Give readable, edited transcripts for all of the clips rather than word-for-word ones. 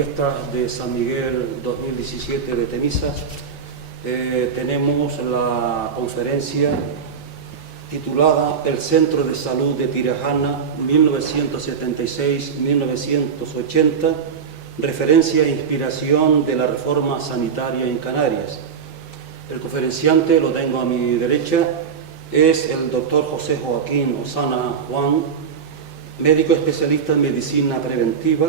fiesta de San Miguel 2017 de Temisa, tenemos la conferencia titulada El Centro de Salud de Tirajana 1976-1980, referencia e inspiración de la reforma sanitaria en Canarias. El conferenciante, lo tengo a mi derecha, es el doctor José Joaquín Osana Juan, médico especialista en medicina preventiva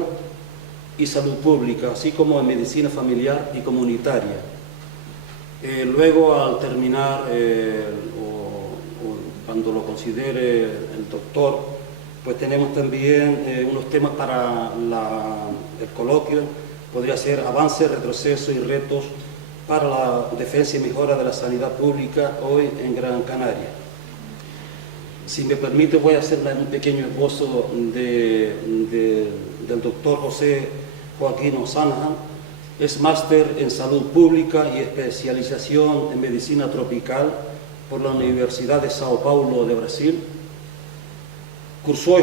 y salud pública, así como en medicina familiar y comunitaria. Luego, al terminar, cuando lo considere el doctor, pues tenemos también unos temas para el coloquio. Podría ser avance, retroceso y retos para la defensa y mejora de la sanidad pública hoy en Gran Canaria. Si me permite, voy a hacer un pequeño esbozo del doctor José Joaquín Osana. Es máster en salud pública y especialización en medicina tropical por la Universidad de Sao Paulo de Brasil. Cursó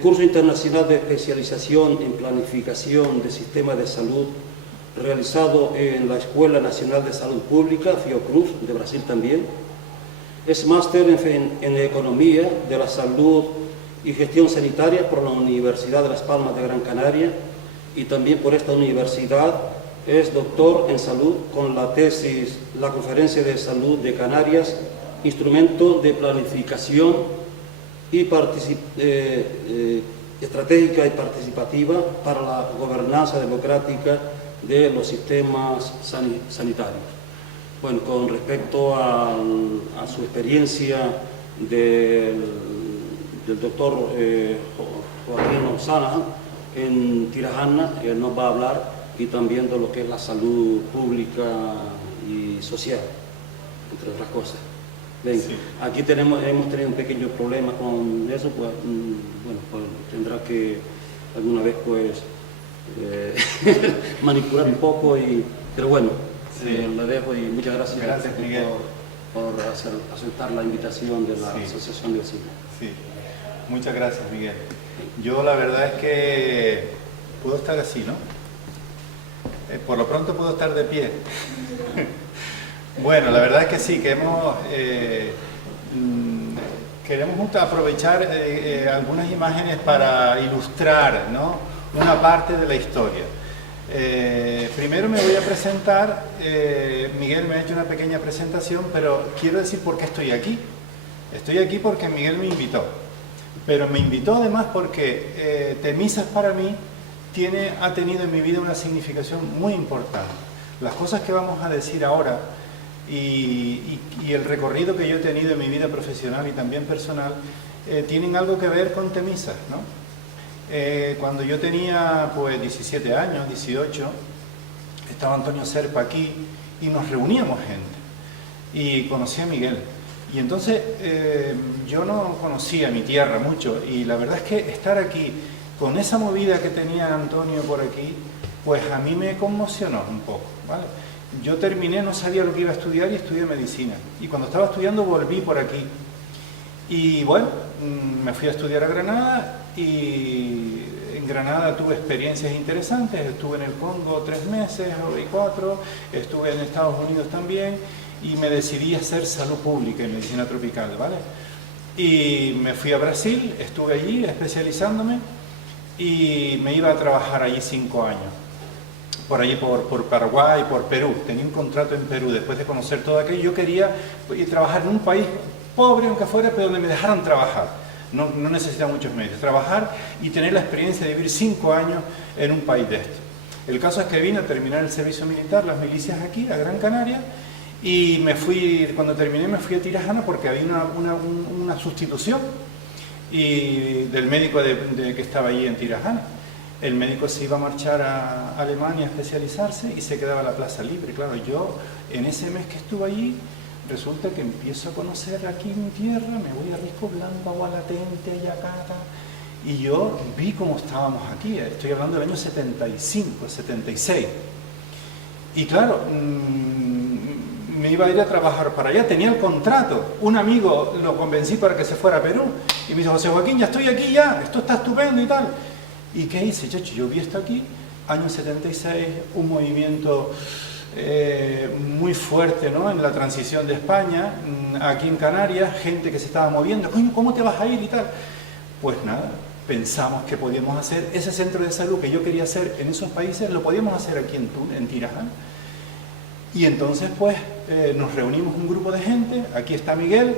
curso internacional de especialización en planificación de sistemas de salud realizado en la Escuela Nacional de Salud Pública, Fiocruz, de Brasil también. Es máster en Economía de la Salud y Gestión Sanitaria por la Universidad de Las Palmas de Gran Canaria, y también por esta universidad es doctor en salud con la tesis La Conferencia de Salud de Canarias, instrumento de planificación y estratégica y participativa para la gobernanza democrática de los sistemas sanitarios. Bueno, con respecto a su experiencia del doctor Joaquín Osana en Tirajana, él nos va a hablar, y también de lo que es la salud pública y social, entre otras cosas. Bien, sí. Aquí hemos tenido un pequeño problema con eso, pues, bueno, pues tendrá que alguna vez pues manipular un poco, pero bueno, sí. Le dejo, y muchas gracias, Miguel, por aceptar la invitación de la Asociación de Vecinos. Sí, muchas gracias, Miguel. Yo la verdad es que puedo estar así, ¿no? Por lo pronto puedo estar de pie. Bueno, la verdad es que sí, que queremos aprovechar algunas imágenes para ilustrar, ¿no?, una parte de la historia. Primero me voy a presentar. Miguel me ha hecho una pequeña presentación, pero quiero decir por qué estoy aquí. Estoy aquí porque Miguel me invitó, pero me invitó además porque Temisas para mí ha tenido en mi vida una significación muy importante. Las cosas que vamos a decir ahora y el recorrido que yo he tenido en mi vida profesional y también personal tienen algo que ver con Temisas, ¿no? Cuando yo tenía pues 17 años, 18, estaba Antonio Serpa aquí y nos reuníamos gente, y conocí a Miguel. Y entonces yo no conocía mi tierra mucho, y la verdad es que estar aquí con esa movida que tenía Antonio por aquí, pues a mí me conmocionó un poco, ¿vale? Yo terminé, no sabía lo que iba a estudiar, y estudié medicina. Y cuando estaba estudiando volví por aquí. Y bueno, me fui a estudiar a Granada, y en Granada tuve experiencias interesantes. Estuve en el Congo 3 meses y 4, estuve en Estados Unidos también, y me decidí a hacer salud pública y medicina tropical, ¿vale? Y me fui a Brasil, estuve allí especializándome, y me iba a trabajar allí 5 años. Por allí, por Paraguay, por Perú. Tenía un contrato en Perú. Después de conocer todo aquello, yo quería trabajar en un país pobre, aunque fuera, pero donde me dejaran trabajar. No necesitaba muchos medios. Trabajar y tener la experiencia de vivir 5 años en un país de esto. El caso es que vine a terminar el servicio militar, las milicias aquí, a Gran Canaria, y cuando terminé me fui a Tirajana porque había una sustitución del médico que estaba allí en Tirajana. El médico se iba a marchar a Alemania a especializarse y se quedaba la plaza libre. Claro, yo en ese mes que estuve allí, resulta que empiezo a conocer aquí mi tierra, me voy a Risco Blanco, Agua Latente, Yacata, y yo vi cómo estábamos aquí. Estoy hablando del año 75, 76. Y claro, me iba a ir a trabajar para allá, tenía el contrato. Un amigo lo convencí para que se fuera a Perú, y me dijo: José Joaquín, ya estoy aquí ya, esto está estupendo y tal. ¿Y qué hice, chacho? Yo vi esto aquí año 76, un movimiento muy fuerte, ¿no?, en la transición de España, aquí en Canarias, gente que se estaba moviendo, coño, ¿cómo te vas a ir y tal? Pues nada, pensamos que podíamos hacer ese centro de salud que yo quería hacer en esos países, lo podíamos hacer aquí en Tirajana. Y entonces pues nos reunimos un grupo de gente, aquí está Miguel,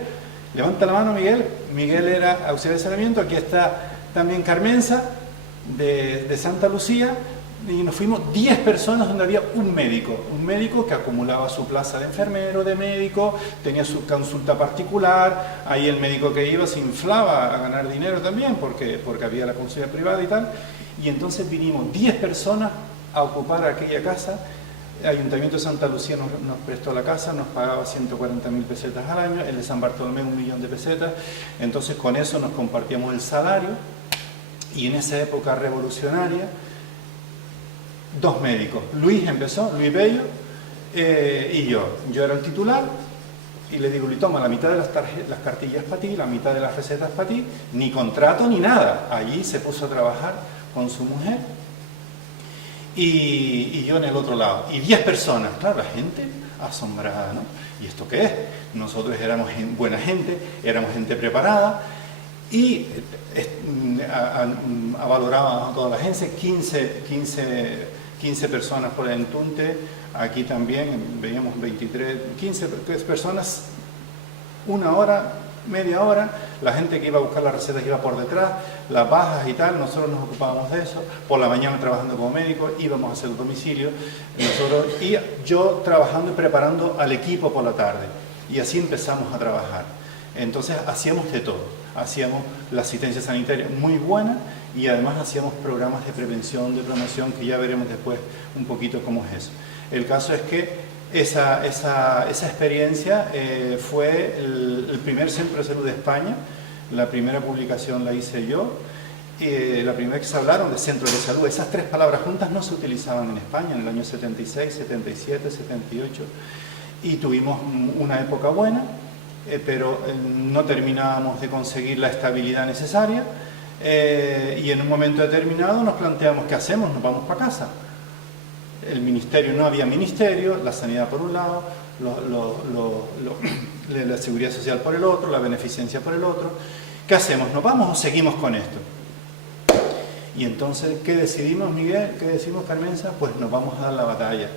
levanta la mano Miguel, Miguel era auxiliar de saneamiento, aquí está también Carmenza de Santa Lucía, y nos fuimos 10 personas donde había un médico que acumulaba su plaza de enfermero, de médico, tenía su consulta particular, ahí el médico que iba se inflaba a ganar dinero también porque había la consulta privada y tal, y entonces vinimos 10 personas a ocupar aquella casa. El Ayuntamiento de Santa Lucía nos prestó la casa, nos pagaba 140.000 pesetas al año, el de San Bartolomé 1 millón de pesetas, entonces con eso nos compartíamos el salario, y en esa época revolucionaria, 2 médicos, Luis Bello, y yo era el titular, y le digo, Luis, toma la mitad de las cartillas para ti, la mitad de las recetas para ti, ni contrato ni nada. Allí se puso a trabajar con su mujer, y yo en el otro lado, y 10 personas, claro, la gente asombrada, ¿no? ¿Y esto qué es? Nosotros éramos buena gente, éramos gente preparada, y valorábamos a toda la gente, 15 personas por el Entunte, aquí también veíamos 15 personas, 1 hora, media hora, la gente que iba a buscar las recetas iba por detrás, las bajas y tal, nosotros nos ocupábamos de eso, por la mañana trabajando como médico, íbamos a hacer el domicilio, y yo trabajando y preparando al equipo por la tarde, y así empezamos a trabajar. Entonces hacíamos de todo, hacíamos la asistencia sanitaria muy buena, y además hacíamos programas de prevención, de promoción, que ya veremos después un poquito cómo es eso. El caso es que esa experiencia fue el primer centro de salud de España. La primera publicación la hice yo, la primera que se hablaron de centros de salud. Esas 3 palabras juntas no se utilizaban en España en el año 76, 77, 78, y tuvimos una época buena, pero no terminábamos de conseguir la estabilidad necesaria, y en un momento determinado nos planteamos, ¿qué hacemos? Nos vamos para casa. El ministerio, no había ministerio, la sanidad por un lado, la seguridad social por el otro, la beneficencia por el otro. ¿Qué hacemos? ¿Nos vamos o seguimos con esto? Y entonces, ¿qué decidimos, Miguel? ¿Qué decimos, Carmenza? Pues nos vamos a dar la batalla.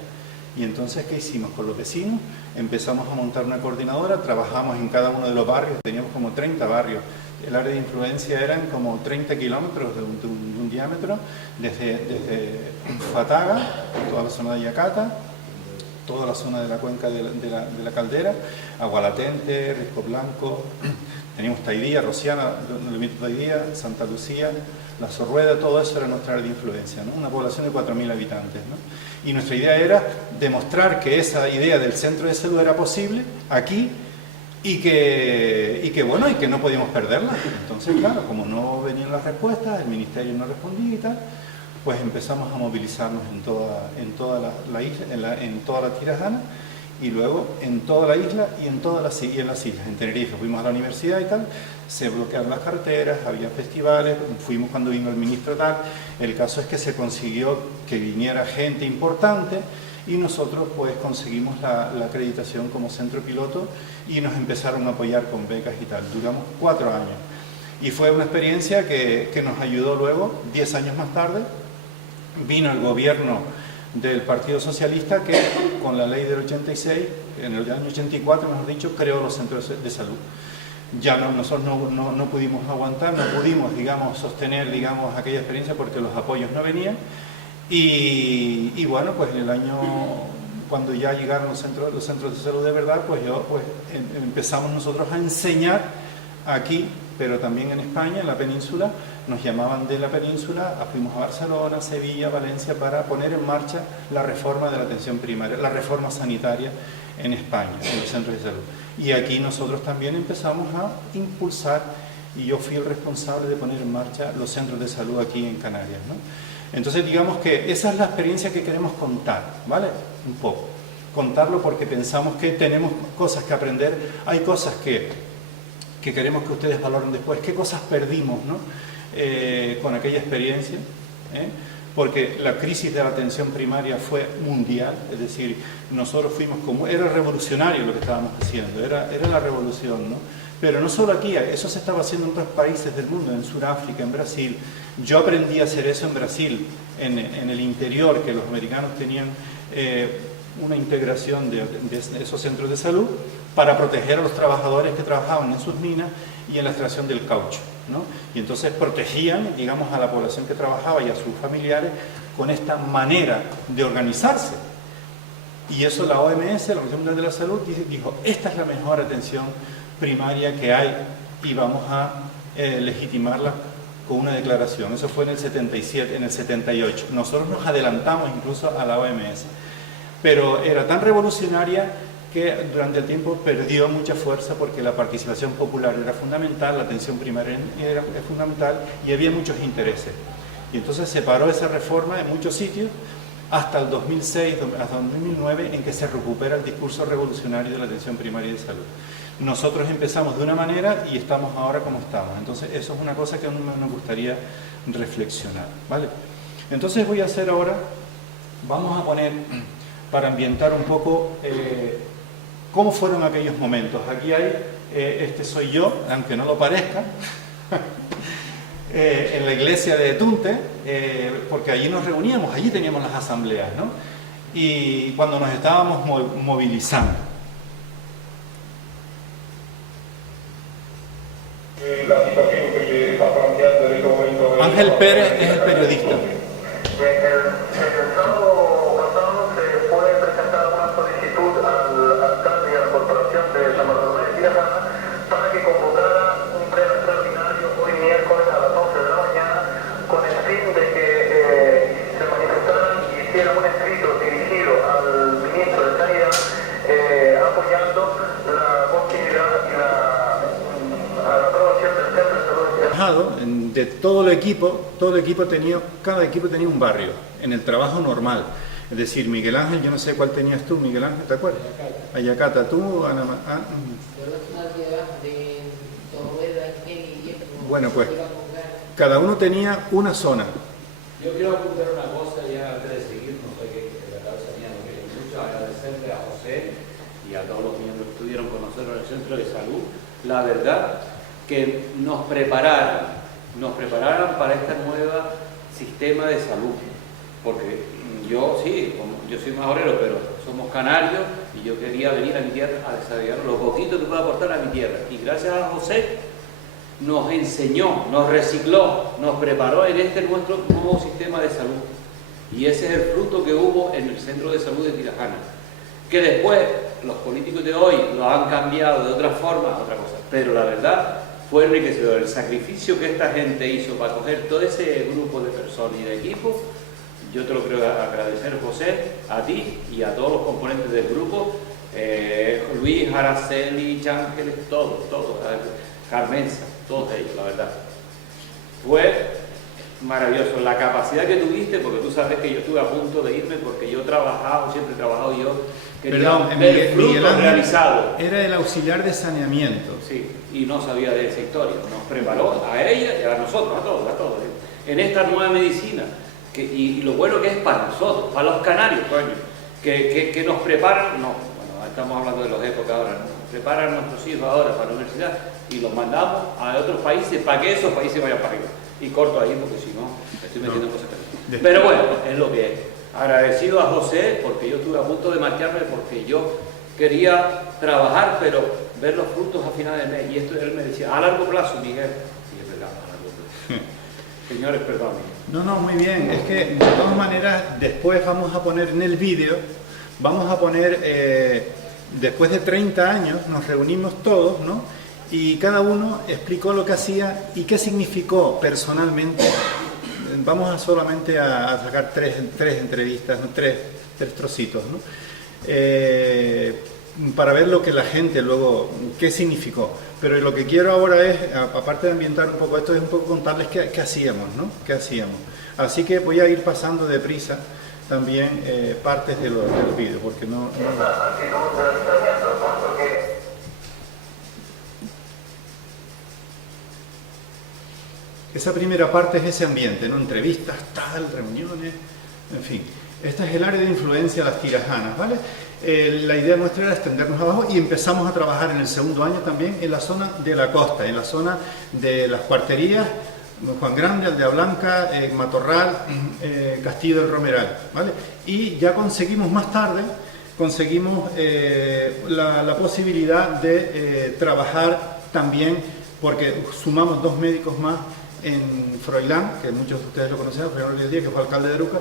Y entonces, ¿qué hicimos con los vecinos? Empezamos a montar una coordinadora, trabajamos en cada uno de los barrios, teníamos como 30 barrios. El área de influencia eran como 30 kilómetros de un diámetro, desde Fataga, toda la zona de Yacata, toda la zona de la cuenca de la Caldera, Agualatente, Risco Blanco, teníamos Taidía, Rociana, Taidía, Santa Lucía, La Sorrueda, todo eso era nuestra área de influencia, ¿no? Una población de 4.000 habitantes, ¿no? Y nuestra idea era demostrar que esa idea del centro de salud era posible aquí, y que no podíamos perderla. Entonces, claro, como no venían las respuestas, el ministerio no respondía y tal, pues empezamos a movilizarnos en toda la isla, en toda la Tirajana, y luego en toda la isla y en las islas. En Tenerife fuimos a la universidad y tal, se bloquearon las carreteras, había festivales, fuimos cuando vino el ministro tal. El caso es que se consiguió que viniera gente importante, y nosotros pues conseguimos la acreditación como centro piloto, y nos empezaron a apoyar con becas y tal. Duramos 4 años, y fue una experiencia que nos ayudó luego. 10 años más tarde vino el gobierno del Partido Socialista, que con la ley del 86, en el año 84 mejor dicho, creó los centros de salud. Ya nosotros no pudimos aguantar, no pudimos, digamos, sostener, digamos, aquella experiencia, porque los apoyos no venían. Y bueno, pues en el año, cuando ya llegaron los centros de salud de verdad, pues empezamos nosotros a enseñar aquí, pero también en España, en la península. Nos llamaban de la península, fuimos a Barcelona, Sevilla, Valencia, para poner en marcha la reforma de la atención primaria, la reforma sanitaria en España, en los centros de salud. Y aquí nosotros también empezamos a impulsar, y yo fui el responsable de poner en marcha los centros de salud aquí en Canarias, ¿no? Entonces, digamos que esa es la experiencia que queremos contar, ¿vale? Un poco. Contarlo porque pensamos que tenemos cosas que aprender, hay cosas que queremos que ustedes valoren después, qué cosas perdimos, ¿no? Con aquella experiencia, porque la crisis de la atención primaria fue mundial, es decir, nosotros fuimos como, era revolucionario lo que estábamos haciendo, era la revolución, ¿no? Pero no solo aquí, eso se estaba haciendo en otros países del mundo, en Sudáfrica, en Brasil. Yo aprendí a hacer eso en Brasil, en el interior, que los americanos tenían una integración de esos centros de salud para proteger a los trabajadores que trabajaban en sus minas y en la extracción del caucho, ¿no? Y entonces protegían, digamos, a la población que trabajaba y a sus familiares con esta manera de organizarse. Y eso la OMS, la Organización Mundial de la Salud, dijo, esta es la mejor atención primaria que hay y vamos a legitimarla con una declaración. Eso fue en el 77, en el 78. Nosotros nos adelantamos incluso a la OMS. Pero era tan revolucionaria que durante el tiempo perdió mucha fuerza porque la participación popular era fundamental, la atención primaria era fundamental y había muchos intereses. Y entonces se paró esa reforma en muchos sitios hasta el 2006, hasta el 2009, en que se recupera el discurso revolucionario de la atención primaria de salud. Nosotros empezamos de una manera y estamos ahora como estamos. Entonces eso es una cosa que a mí nos gustaría reflexionar, ¿vale? Entonces voy a hacer ahora, vamos a poner, para ambientar un poco cómo fueron aquellos momentos. Aquí hay, este soy yo, aunque no lo parezca, en la iglesia de Tunte, porque allí nos reuníamos, allí teníamos las asambleas, ¿no? Y cuando nos estábamos movilizando. La situación que se está planteando en este momento. Ángel Pérez es el periodista. El sábado pasado se puede presentar una solicitud al alcalde y a la corporación de San Bartolomé de Tirajana para que convocara un pleno extraordinario hoy miércoles a las 11 de la mañana con el fin de que se manifestaran y hicieran un escrito dirigido al ministro de Sanidad apoyando la continuidad y la aprobación del centro de salud de todo el equipo tenía, cada equipo tenía un barrio en el trabajo normal. Es decir, Miguel Ángel, yo no sé cuál tenías tú, Miguel Ángel, ¿te acuerdas? Ayacata, tú, Ana. Bueno, pues cada uno tenía una zona. Yo quiero apuntar una cosa ya antes de seguir, no sé qué la cabeza mía no quiere mucho, agradecerle a José y a todos los miembros que estuvieron con nosotros en el centro de salud, la verdad que nos prepararan para este nuevo sistema de salud, porque yo sí, yo soy majorero, pero somos canarios y yo quería venir a mi tierra a desarrollar lo poquito que puedo aportar a mi tierra, y gracias a José nos enseñó, nos recicló, nos preparó en este nuestro nuevo sistema de salud, y ese es el fruto que hubo en el centro de salud de Tirajana, que después los políticos de hoy lo han cambiado de otra forma a otra cosa, pero la verdad fue enriquecedor el sacrificio que esta gente hizo para coger todo ese grupo de personas y de equipo. Yo te lo quiero agradecer, José, a ti y a todos los componentes del grupo, Luis, Araceli, Ángeles, todos, Carmenza, todos ellos, la verdad. Fue maravilloso la capacidad que tuviste, porque tú sabes que yo estuve a punto de irme porque yo he trabajado, siempre he trabajado y yo quería ver frutos realizados. Era el auxiliar de saneamiento. Sí, y no sabía de esa historia. Nos preparó a ella y a nosotros, a todos, en esta nueva medicina. Y lo bueno que es para nosotros, para los canarios, coño, que nos preparan, no, bueno, estamos hablando de los épocas ahora, nos preparan a nuestros hijos ahora para la universidad y los mandamos a otros países para que esos países vayan para arriba. Y corto ahí porque si no, estoy metiendo cosas que... Pero bueno, es lo que es. Agradecido a José porque yo estuve a punto de marcharme porque yo quería trabajar, pero ver los frutos a final de mes. Y esto él me decía, a largo plazo, Miguel. Y es verdad, a largo plazo. Señores, perdón. No, muy bien. Es que de todas maneras, después vamos a poner en el vídeo, vamos a poner, después de 30 años, nos reunimos todos, ¿no? Y cada uno explicó lo que hacía y qué significó personalmente. Vamos a solamente a sacar tres entrevistas, ¿no? tres trocitos, ¿no? Para ver lo que la gente luego, qué significó. Pero lo que quiero ahora es, aparte de ambientar un poco esto, es un poco contarles qué hacíamos, ¿no? ¿Qué hacíamos? Así que voy a ir pasando deprisa también partes de los vídeos, porque no... Esa primera parte es ese ambiente, ¿no? Entrevistas, tal, reuniones, en fin. Esta es el área de influencia de las tirajanas, ¿vale? La idea nuestra era extendernos abajo y empezamos a trabajar en el segundo año también en la zona de la costa, en la zona de las cuarterías, Juan Grande, Aldea Blanca, Matorral, Castillo del Romeral, ¿vale? Y ya conseguimos más tarde, la posibilidad de trabajar también, porque sumamos 2 médicos más en Froilán, que muchos de ustedes lo conocen, Froilán Díaz, que fue alcalde de Aruca.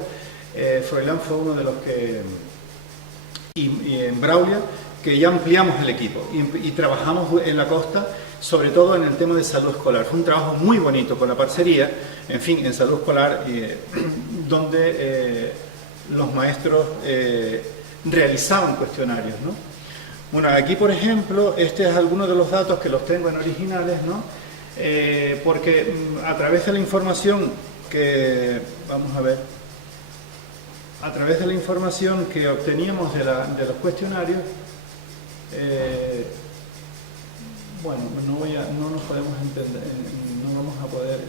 Froilán fue uno de los que, y en Braulia, que ya ampliamos el equipo y trabajamos en la costa, sobre todo en el tema de salud escolar. Fue un trabajo muy bonito con la parcería, en fin, en salud escolar, donde los maestros realizaban cuestionarios, ¿no? Bueno, aquí por ejemplo, este es alguno de los datos que los tengo en originales, ¿no? Porque a través de la información que, vamos a ver, a través de la información que obteníamos de los cuestionarios, bueno, no nos podemos entender, no vamos a poder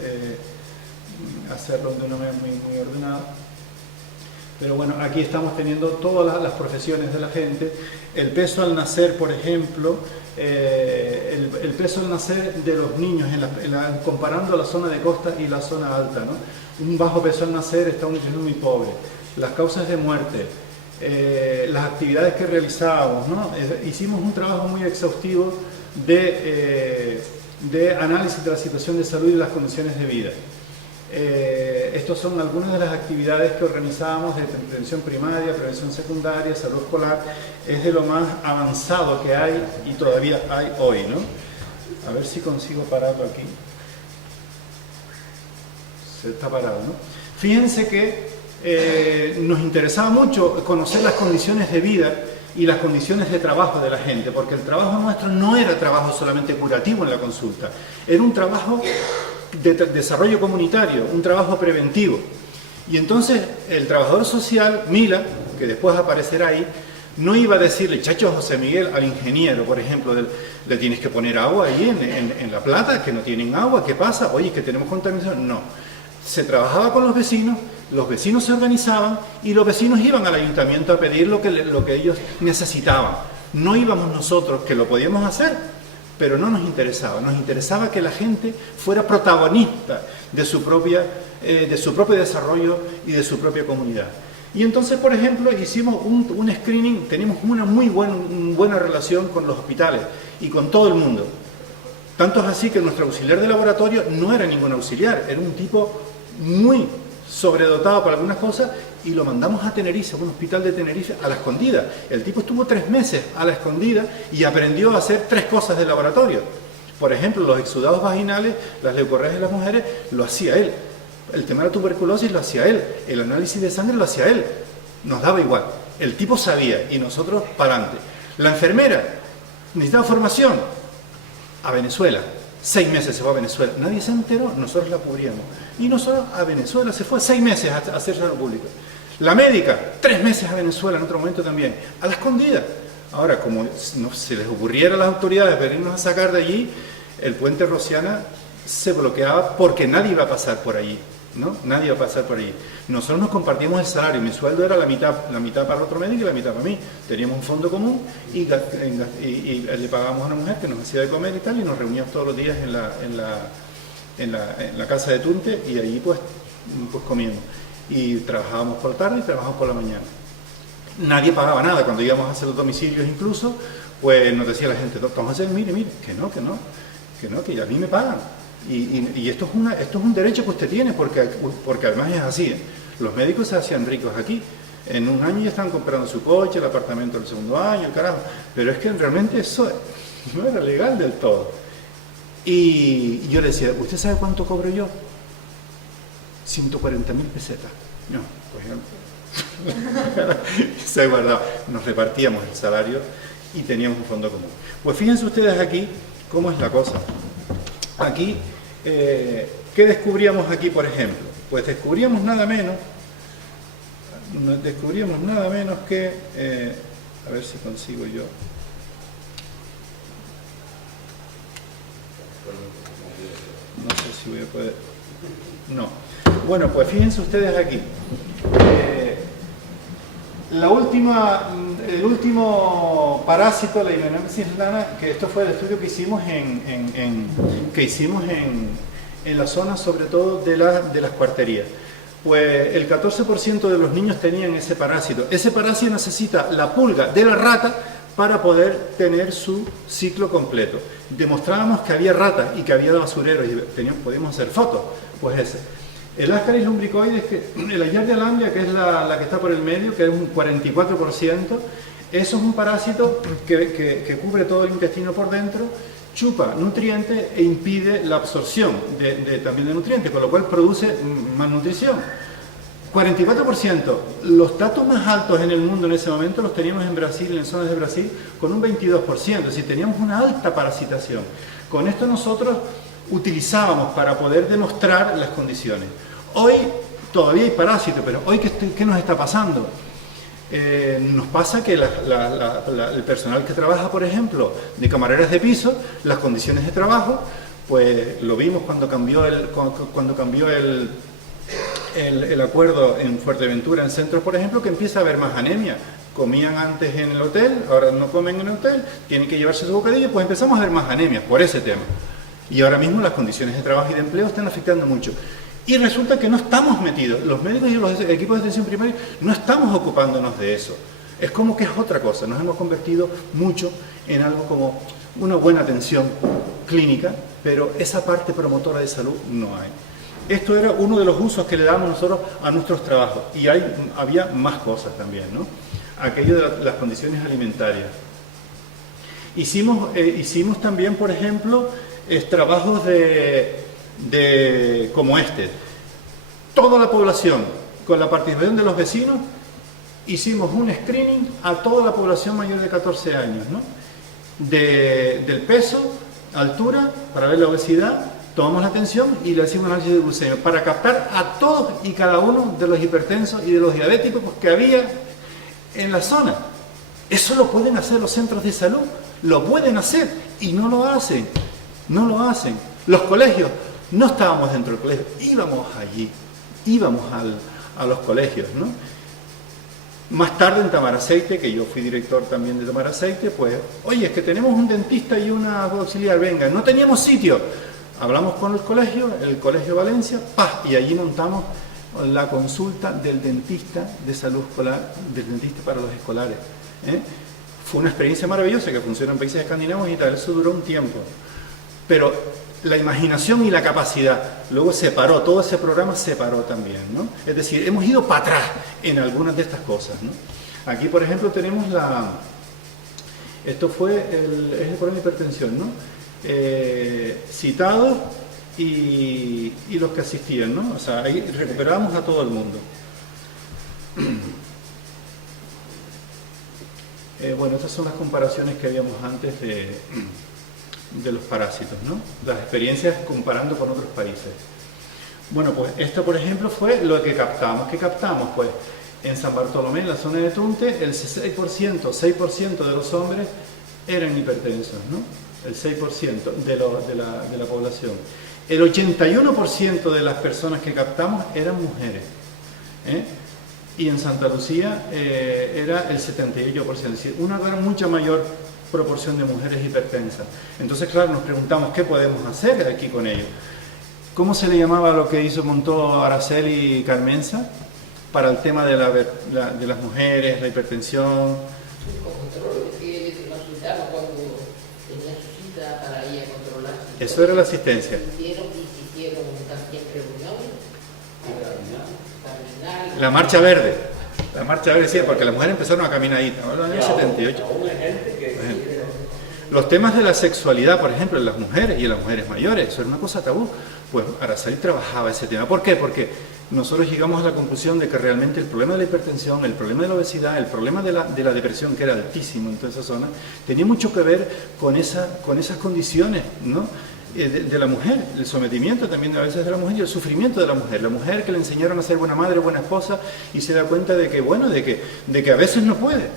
hacerlo de una manera muy ordenada. Pero bueno, aquí estamos teniendo todas las profesiones de la gente. El peso al nacer, por ejemplo, el peso al nacer de los niños, comparando la zona de costa y la zona alta, ¿no? Un bajo peso al nacer está un niño muy pobre. Las causas de muerte, las actividades que realizábamos, ¿no? Hicimos un trabajo muy exhaustivo de análisis de la situación de salud y de las condiciones de vida. Estas son algunas de las actividades que organizábamos de prevención primaria, prevención secundaria, salud escolar. Es de lo más avanzado que hay y todavía hay hoy, ¿no? A ver si consigo pararlo aquí. Se está parado, ¿no? Fíjense que nos interesaba mucho conocer las condiciones de vida y las condiciones de trabajo de la gente, porque el trabajo nuestro no era trabajo solamente curativo en la consulta, era un trabajo de desarrollo comunitario, un trabajo preventivo. Y entonces el trabajador social, Mila, que después aparecerá ahí, no iba a decirle, chacho José Miguel, al ingeniero, por ejemplo, le tienes que poner agua ahí en La Plata, que no tienen agua, ¿qué pasa? Oye, que tenemos contaminación. No. Se trabajaba con los vecinos se organizaban y los vecinos iban al ayuntamiento a pedir lo que ellos necesitaban. No íbamos nosotros, que lo podíamos hacer, pero no nos interesaba que la gente fuera protagonista de su propio desarrollo y de su propia comunidad. Y entonces, por ejemplo, hicimos un screening, tenemos una muy buena relación con los hospitales y con todo el mundo. Tanto es así que nuestro auxiliar de laboratorio no era ningún auxiliar, era un tipo muy sobredotado para algunas cosas, y lo mandamos a Tenerife, a un hospital de Tenerife, a la escondida. El tipo estuvo 3 meses a la escondida y aprendió a hacer 3 cosas de laboratorio. Por ejemplo, los exudados vaginales, las leucorreas de las mujeres, lo hacía él. El tema de la tuberculosis lo hacía él. El análisis de sangre lo hacía él. Nos daba igual. El tipo sabía y nosotros para adelante. La enfermera necesitaba formación. A Venezuela. 6 meses se fue a Venezuela. Nadie se enteró, nosotros la cubríamos. Y nosotros a Venezuela se fue 6 meses a hacerse la pública. La médica, 3 meses a Venezuela, en otro momento también, a la escondida. Ahora, como no se les ocurriera a las autoridades venirnos a sacar de allí, el puente Rociana se bloqueaba porque nadie iba a pasar por allí, ¿no? Nadie iba a pasar por allí. Nosotros nos compartíamos el salario, mi sueldo era la mitad para el otro médico y la mitad para mí. Teníamos un fondo común y le pagábamos a una mujer que nos hacía de comer y tal, y nos reuníamos todos los días en la casa de Tunte, y allí pues comíamos. Y trabajábamos por la tarde y trabajábamos por la mañana. Nadie pagaba nada. Cuando íbamos a hacer los domicilios incluso, pues nos decía la gente, doctor José, mire, que a mí me pagan. Y esto es un derecho que usted tiene, porque además es así, ¿eh? Los médicos se hacían ricos aquí. En un año ya estaban comprando su coche, el apartamento del segundo año, el carajo. Pero es que realmente eso no era legal del todo. Y yo le decía, ¿usted sabe cuánto cobro yo? 140.000 pesetas. No, pues se guardaba. Nos repartíamos el salario y teníamos un fondo común. Pues fíjense ustedes aquí cómo es la cosa. Aquí, ¿qué descubríamos aquí, por ejemplo? Pues descubríamos nada menos que, a ver si consigo yo. No sé si voy a poder. No. Bueno, pues fíjense ustedes aquí. El último parásito, la Hymenopsis lana, que esto fue el estudio que hicimos en la zona, sobre todo de las cuarterías. Pues el 14% de los niños tenían ese parásito. Ese parásito necesita la pulga de la rata para poder tener su ciclo completo. Demostrábamos que había ratas y que había basureros y podíamos hacer fotos. Pues ese. El Ascaris lumbricoides, el Giardia lamblia, que es la que está por el medio, que es un 44%, eso es un parásito que cubre todo el intestino por dentro, chupa nutrientes e impide la absorción también de nutrientes, con lo cual produce malnutrición. 44%. Los datos más altos en el mundo en ese momento los teníamos en Brasil, en zonas de Brasil, con un 22%, es decir, teníamos una alta parasitación. Con esto nosotros utilizábamos para poder demostrar las condiciones. Hoy todavía hay parásitos, pero hoy ¿qué nos está pasando? Nos pasa que el personal que trabaja, por ejemplo, de camareras de piso, las condiciones de trabajo, pues lo vimos cuando cambió el acuerdo en Fuerteventura, en centros, por ejemplo, que empieza a haber más anemia. Comían antes en el hotel, ahora no comen en el hotel, tienen que llevarse su bocadillo, pues empezamos a ver más anemia por ese tema. Y ahora mismo las condiciones de trabajo y de empleo están afectando mucho. Y resulta que no estamos metidos, los médicos y los equipos de atención primaria no estamos ocupándonos de eso. Es como que es otra cosa, nos hemos convertido mucho en algo como una buena atención clínica, pero esa parte promotora de salud no hay. Esto era uno de los usos que le damos nosotros a nuestros trabajos, y había más cosas también, ¿no? Aquello de las condiciones alimentarias. Hicimos también, por ejemplo, trabajos como este. Toda la población, con la participación de los vecinos, hicimos un screening a toda la población mayor de 14 años, ¿no? Del peso, altura, para ver la obesidad, tomamos la atención y le hacemos un análisis de glucemia para captar a todos y cada uno de los hipertensos y de los diabéticos que había en la zona. Eso lo pueden hacer los centros de salud, lo pueden hacer y no lo hacen. No lo hacen. Los colegios, no estábamos dentro del colegio, íbamos allí, íbamos a los colegios, ¿no? Más tarde en Tamaraceite, que yo fui director también de Tamaraceite, pues, oye, es que tenemos un dentista y una auxiliar, venga, no teníamos sitio. Hablamos con el Colegio Valencia, ¡pah! Y allí montamos la consulta del dentista de salud escolar, del dentista para los escolares. Fue una experiencia maravillosa que funciona en países escandinavos y tal, eso duró un tiempo. Pero la imaginación y la capacidad, luego se paró, todo ese programa se paró también, ¿no? Es decir, hemos ido para atrás en algunas de estas cosas, ¿no? Aquí, por ejemplo, tenemos esto fue el programa de hipertensión, ¿no? Citados y los que asistían, ¿no? O sea, ahí recuperamos a todo el mundo. Bueno, estas son las comparaciones que habíamos antes de los parásitos, ¿no? Las experiencias comparando con otros países. Bueno, pues esto, por ejemplo, fue lo que captamos. ¿Qué captamos? Pues en San Bartolomé, en la zona de Tunte, el 6% de los hombres eran hipertensos, ¿no? El 6% de la población. El 81% de las personas que captamos eran mujeres, y en Santa Lucía era el 78%, es decir, una mucha mayor proporción de mujeres hipertensas. Entonces, claro, nos preguntamos qué podemos hacer aquí con ellos. ¿Cómo se le llamaba lo que montó Araceli Carmenza para el tema de las mujeres, la hipertensión? Eso era la asistencia. La marcha verde. La marcha verde, sí, porque las mujeres empezaron a caminar ahí, en el año 78. Los temas de la sexualidad, por ejemplo, en las mujeres y en las mujeres mayores, eso era una cosa tabú. Pues Araceli trabajaba ese tema. ¿Por qué? Porque nosotros llegamos a la conclusión de que realmente el problema de la hipertensión, el problema de la obesidad, el problema de la depresión, que era altísimo en toda esa zona, tenía mucho que ver con esas condiciones, ¿no? De la mujer, el sometimiento también a veces de la mujer y el sufrimiento de la mujer que le enseñaron a ser buena madre, buena esposa y se da cuenta de que, bueno, de que a veces no puede.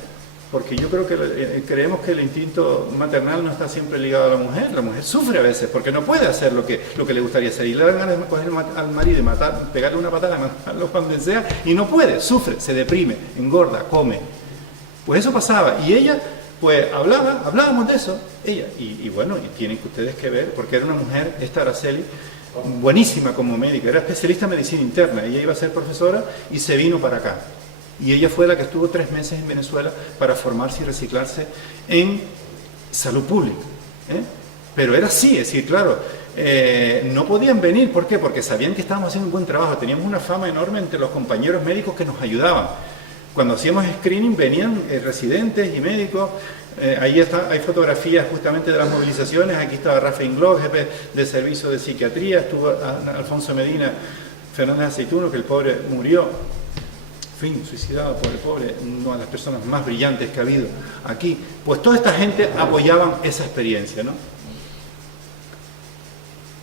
porque yo creo que creemos que el instinto maternal no está siempre ligado a la mujer sufre a veces porque no puede hacer lo que le gustaría hacer y le dan ganas de coger al marido y pegarle una patada, matarlo cuando sea y no puede, sufre, se deprime, engorda, come. Pues eso pasaba y ella pues hablábamos de eso, ella, y bueno, y tienen que ustedes que ver, porque era una mujer, esta Araceli, buenísima como médica, era especialista en medicina interna, ella iba a ser profesora y se vino para acá. Y ella fue la que estuvo 3 meses en Venezuela para formarse y reciclarse en salud pública. Pero era así, es decir, claro, no podían venir, ¿por qué? Porque sabían que estábamos haciendo un buen trabajo, teníamos una fama enorme entre los compañeros médicos que nos ayudaban. Cuando hacíamos screening venían residentes y médicos, ahí hay fotografías justamente de las movilizaciones, aquí estaba Rafa Inglós, jefe de servicio de psiquiatría, estuvo Alfonso Medina Fernández Aceituno, que el pobre murió, suicidado por el pobre, una de las personas más brillantes que ha habido aquí. Pues toda esta gente apoyaban esa experiencia, ¿no?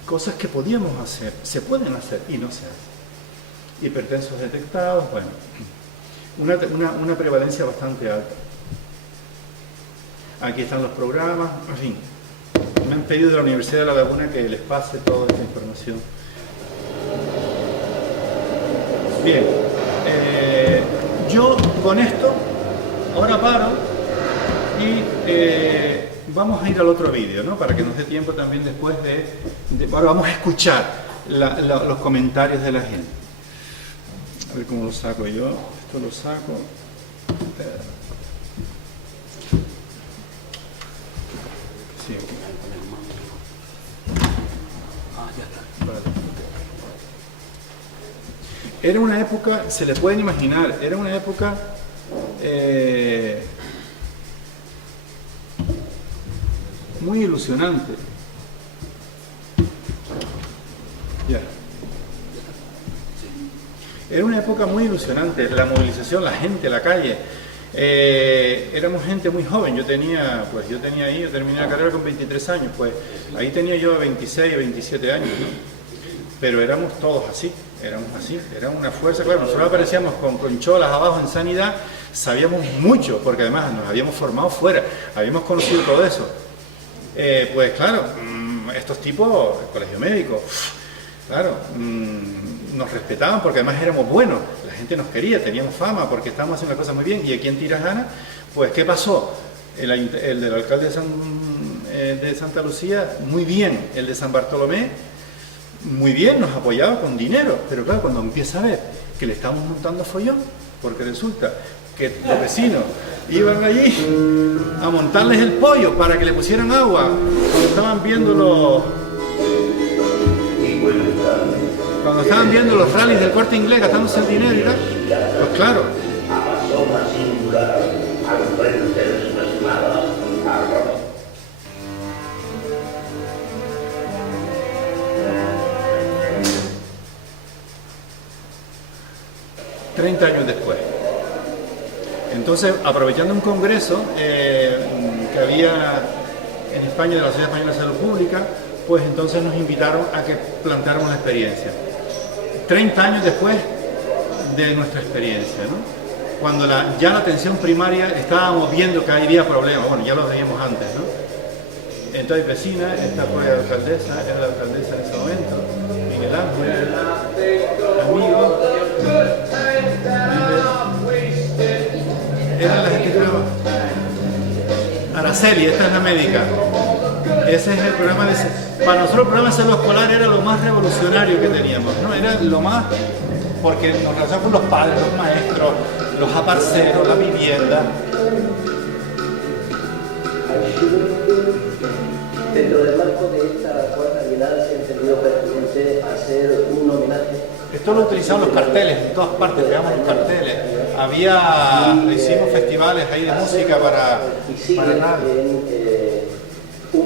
Cosas que podíamos hacer, se pueden hacer y no se hacen. Hipertensos detectados, bueno, una prevalencia bastante alta. Aquí están los programas, en fin. Me han pedido de la Universidad de La Laguna que les pase toda esta información. Bien, yo con esto ahora paro y vamos a ir al otro vídeo, ¿no? Para que nos dé tiempo también después ahora vamos a escuchar los comentarios de la gente. A ver cómo lo saco yo. Esto lo saco. Sí. Era una época, se les pueden imaginar, era una época muy ilusionante. Ya. Era una época muy ilusionante, la movilización, la gente, la calle. Éramos gente muy joven, yo terminé la carrera con 23 años, pues ahí tenía yo 26, 27 años, ¿no? Pero éramos todos así, era una fuerza, claro, nosotros aparecíamos con cholas abajo en sanidad, sabíamos mucho, porque además nos habíamos formado fuera, habíamos conocido todo eso. Pues claro, estos tipos, el colegio médico, claro, nos respetaban porque además éramos buenos, la gente nos quería, teníamos fama porque estábamos haciendo las cosas muy bien. Y aquí en Tirajana, pues ¿qué pasó? El del alcalde de Santa Lucía, muy bien, el de San Bartolomé, muy bien, nos apoyaba con dinero, pero claro, cuando empieza a ver que le estamos montando follón, porque resulta que los vecinos iban allí a montarles el pollo para que le pusieran agua, cuando estaban viendo los rallies del Corte Inglés gastándose el dinero y tal, pues claro. 30 años después. Entonces, aprovechando un congreso que había en España de la Sociedad Española de Salud Pública, pues entonces nos invitaron a que plantáramos la experiencia. 30 años después de nuestra experiencia, ¿no? Cuando ya la atención primaria estábamos viendo que había problemas, bueno, ya lo veíamos antes, ¿no? Entonces, vecina, esta fue la alcaldesa, era la alcaldesa en ese momento, Miguel Ángel, amigo, era la gente que Araceli, esta es la médica. Ese es el programa para nosotros el programa de salud escolar era lo más revolucionario que teníamos, ¿no? Era lo más, porque nos relacionamos con los padres, los maestros, los aparceros, la vivienda. Dentro del marco de esta cuarta bienal se ha entendido pertinente hacer un homenaje. Esto lo utilizaban los carteles, en todas partes pegamos los carteles. Hicimos festivales ahí de música para nada.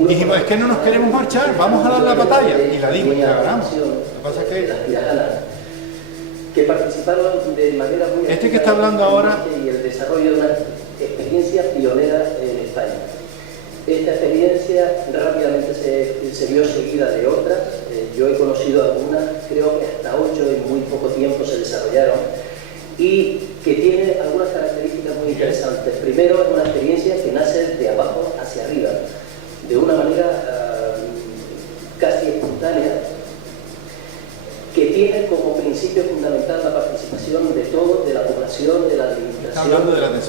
Dijimos, es que no nos queremos marchar, vamos a dar la batalla. Y la dimos y la ganamos. Lo que pasa es que participaron de manera muy que está hablando ahora y el desarrollo de una experiencia pionera en España. Esta experiencia rápidamente se vio seguida de otras. Yo he conocido algunas, creo que hasta 8 en muy poco tiempo se desarrollaron y que tiene algunas características muy interesantes. Primero, es una experiencia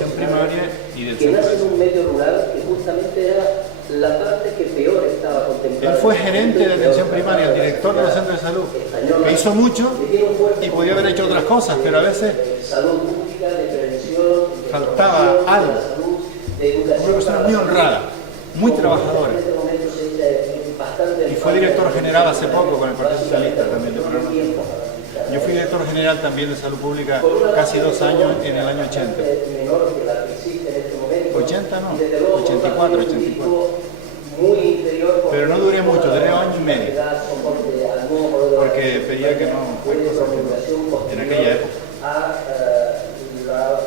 atención primaria y del que centro. nace en un medio rural que justamente era la parte que peor estaba contemplada. Él fue gerente de atención primaria, el director de los centros de salud, que hizo mucho y podía haber hecho otras cosas, pero a veces salud pública, de prevención, de faltaba promoción, algo. de la salud, de educación. Una persona muy honrada, muy trabajadora. En este momento se echa bastante Y fue director general hace poco con el Partido Socialista también. tiempo. Yo fui director general también de salud pública casi 2 años en el año 80. Menor que la que existe en este momento. 80 no, Y desde luego, 84, un 84. ritmo muy inferior. Pero no duré mucho, duré 1 año y medio. Porque Porque pedía que no puestos en aquella época. A la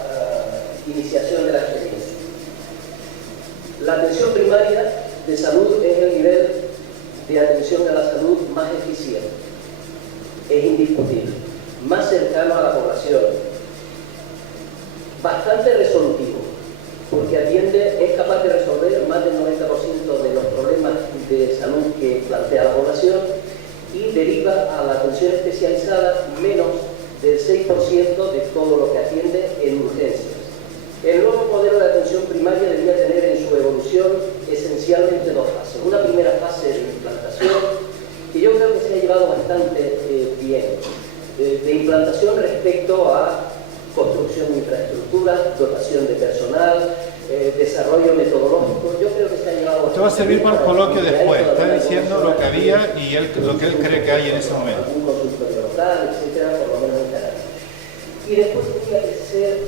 iniciación de la experiencia. La atención primaria de salud es el nivel de atención a la salud más eficiente. Es indiscutible. Más cercano a la población. Bastante resolutivo, porque es capaz de resolver más del 90% de los problemas de salud que plantea la población y deriva a la atención especializada menos del 6% de todo lo que atiende en urgencias. El nuevo modelo de atención primaria debería tener en su evolución esencialmente 2 fases. Una primera fase de implantación, que yo creo que se ha llevado bastante bien, de implantación respecto a construcción de infraestructuras, dotación de personal, desarrollo metodológico. Yo creo que se ha llevado... Esto va a servir para el coloquio después. Está diciendo lo que había y lo que él cree que hay en ese momento. Un consultorio local, etcétera, por lo menos en Canarias. Y después tendría que ser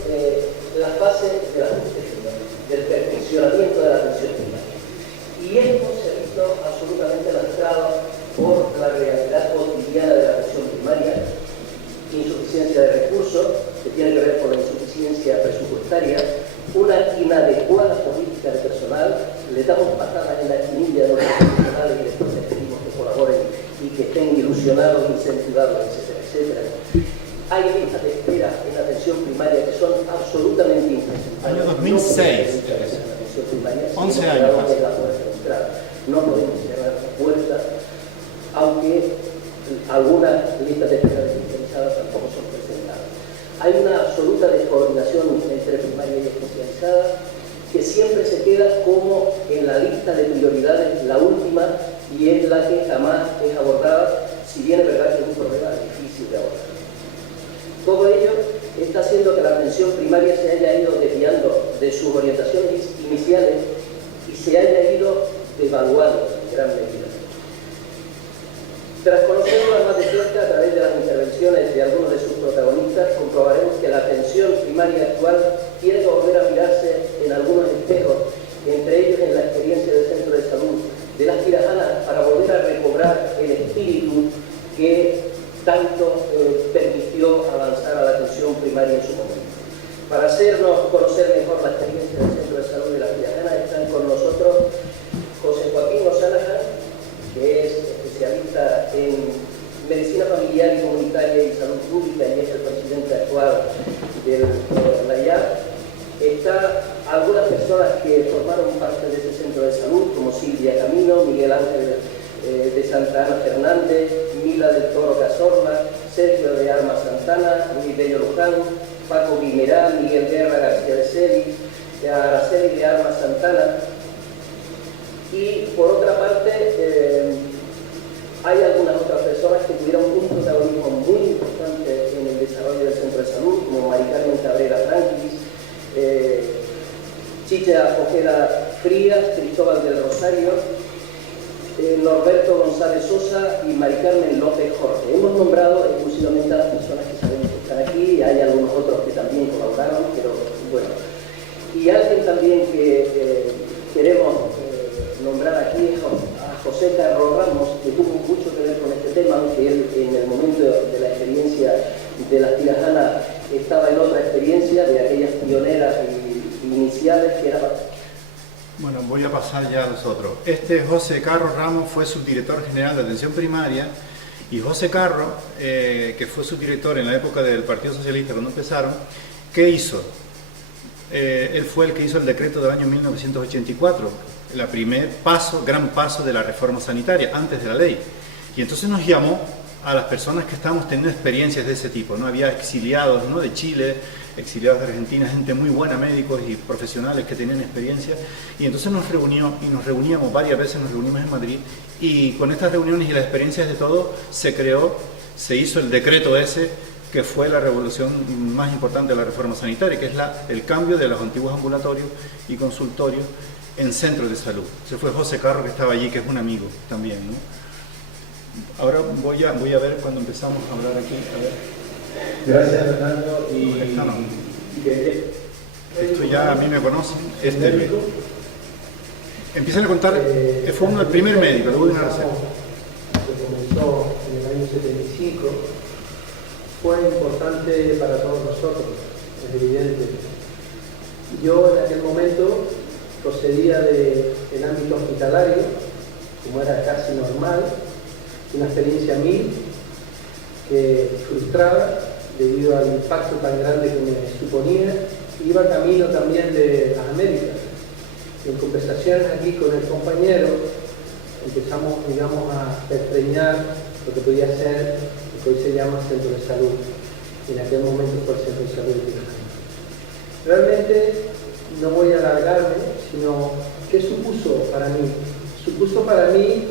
la fase de la atención primaria, del perfeccionamiento de la atención primaria. Y esto se ha visto absolutamente lastrado por la realidad cotidiana de la atención primaria, insuficiencia de recursos, que tiene que ver con la insuficiencia presupuestaria, una inadecuada política de personal, le damos patadas en la esquinilla de los profesionales y después les pedimos que colaboren y que estén ilusionados, incentivados, etcétera, etcétera. Hay listas de espera en la atención primaria que son absolutamente imprescindibles. Año 2006. 11 años más. No podemos cerrar la puerta, aunque algunas listas de espera especializadas tampoco son presentadas. Hay una absoluta descoordinación entre primaria y especializada que siempre se queda como en la lista de prioridades la última y es la que jamás es abordada, si bien es verdad que es un problema difícil de abordar. Todo ello está haciendo que la atención primaria se haya ido desviando de sus orientaciones iniciales y se haya ido devaluando en gran medida. Tras conocerla más de cerca a través de las intervenciones de algunos de sus protagonistas, comprobaremos que la atención primaria actual tiene que volver a mirarse en algunos espejos, entre ellos en la experiencia del centro de salud de Las Tirajanas, para volver a recobrar el espíritu que tanto permitió avanzar a la atención primaria en su momento. Para hacernos conocer mejor la experiencia del centro de salud de Las Tirajanas están con nosotros José Joaquín O'Sallaghan, que es especialista en medicina familiar y comunitaria y salud pública y es el presidente actual del LAIAP. Está algunas personas que formaron parte de ese centro de salud, como Silvia Camino, Miguel Ángel de Santa Ana Fernández, Mila del Toro Cazorla, Sergio de Armas Santana, Luis Bello Luján, Paco Guimerá, Miguel Guerra García de Celis, Araceli de Armas Santana. Y por otra parte, hay algunas otras personas que tuvieron un protagonismo muy importante en el desarrollo del centro de salud, como Mari Carmen Cabrera Franquis, Chicha Ojeda Frías, Cristóbal del Rosario, Norberto González Sosa y Mari Carmen López Jorge. Hemos nombrado exclusivamente a las personas que sabemos que están aquí, hay algunos otros que también colaboraron, pero bueno. Y alguien también que queremos nombrar aquí es a José Carlos Ramos, que tuvo mucho que ver con este tema, aunque él en el momento de la experiencia de Las Tirajanas estaba en otra experiencia, de aquellas pioneras y iniciales que era... Bueno, voy a pasar ya a los otros. José Carlos Ramos fue subdirector general de atención primaria y José Carlos, que fue subdirector en la época del Partido Socialista cuando empezaron, ¿qué hizo? Él fue el que hizo el decreto del año 1984, el primer paso, gran paso de la reforma sanitaria, antes de la ley. Y entonces nos llamó a las personas que estábamos teniendo experiencias de ese tipo, ¿no? Había exiliados, ¿no?, de Chile, exiliados de Argentina, gente muy buena, médicos y profesionales que tenían experiencia, y entonces nos reuníamos varias veces, nos reunimos en Madrid, y con estas reuniones y las experiencias de todos se hizo el decreto ese, que fue la revolución más importante de la reforma sanitaria, que es el cambio de los antiguos ambulatorios y consultorios en centros de salud. Ese fue José Carro, que estaba allí, que es un amigo también, ¿no? Ahora voy a ver cuando empezamos a hablar aquí. A ver. Gracias, Fernando. Esto ya a mí me conocen. Empiezan a contar, fue el primer médico, luego de una receta. Que comenzó en el año 75, fue importante para todos nosotros, es evidente. Yo en aquel momento procedía del ámbito hospitalario, como era casi normal, una experiencia 1000 que frustraba debido al impacto tan grande que me suponía. Iba camino también de las Américas. En conversaciones aquí con el compañero empezamos, digamos, a extrañar lo que podía ser lo que hoy se llama centro de salud. En aquel momento fue el centro de salud de Tirajana. Realmente no voy a alargarme, sino ¿qué supuso para mí? Supuso para mí,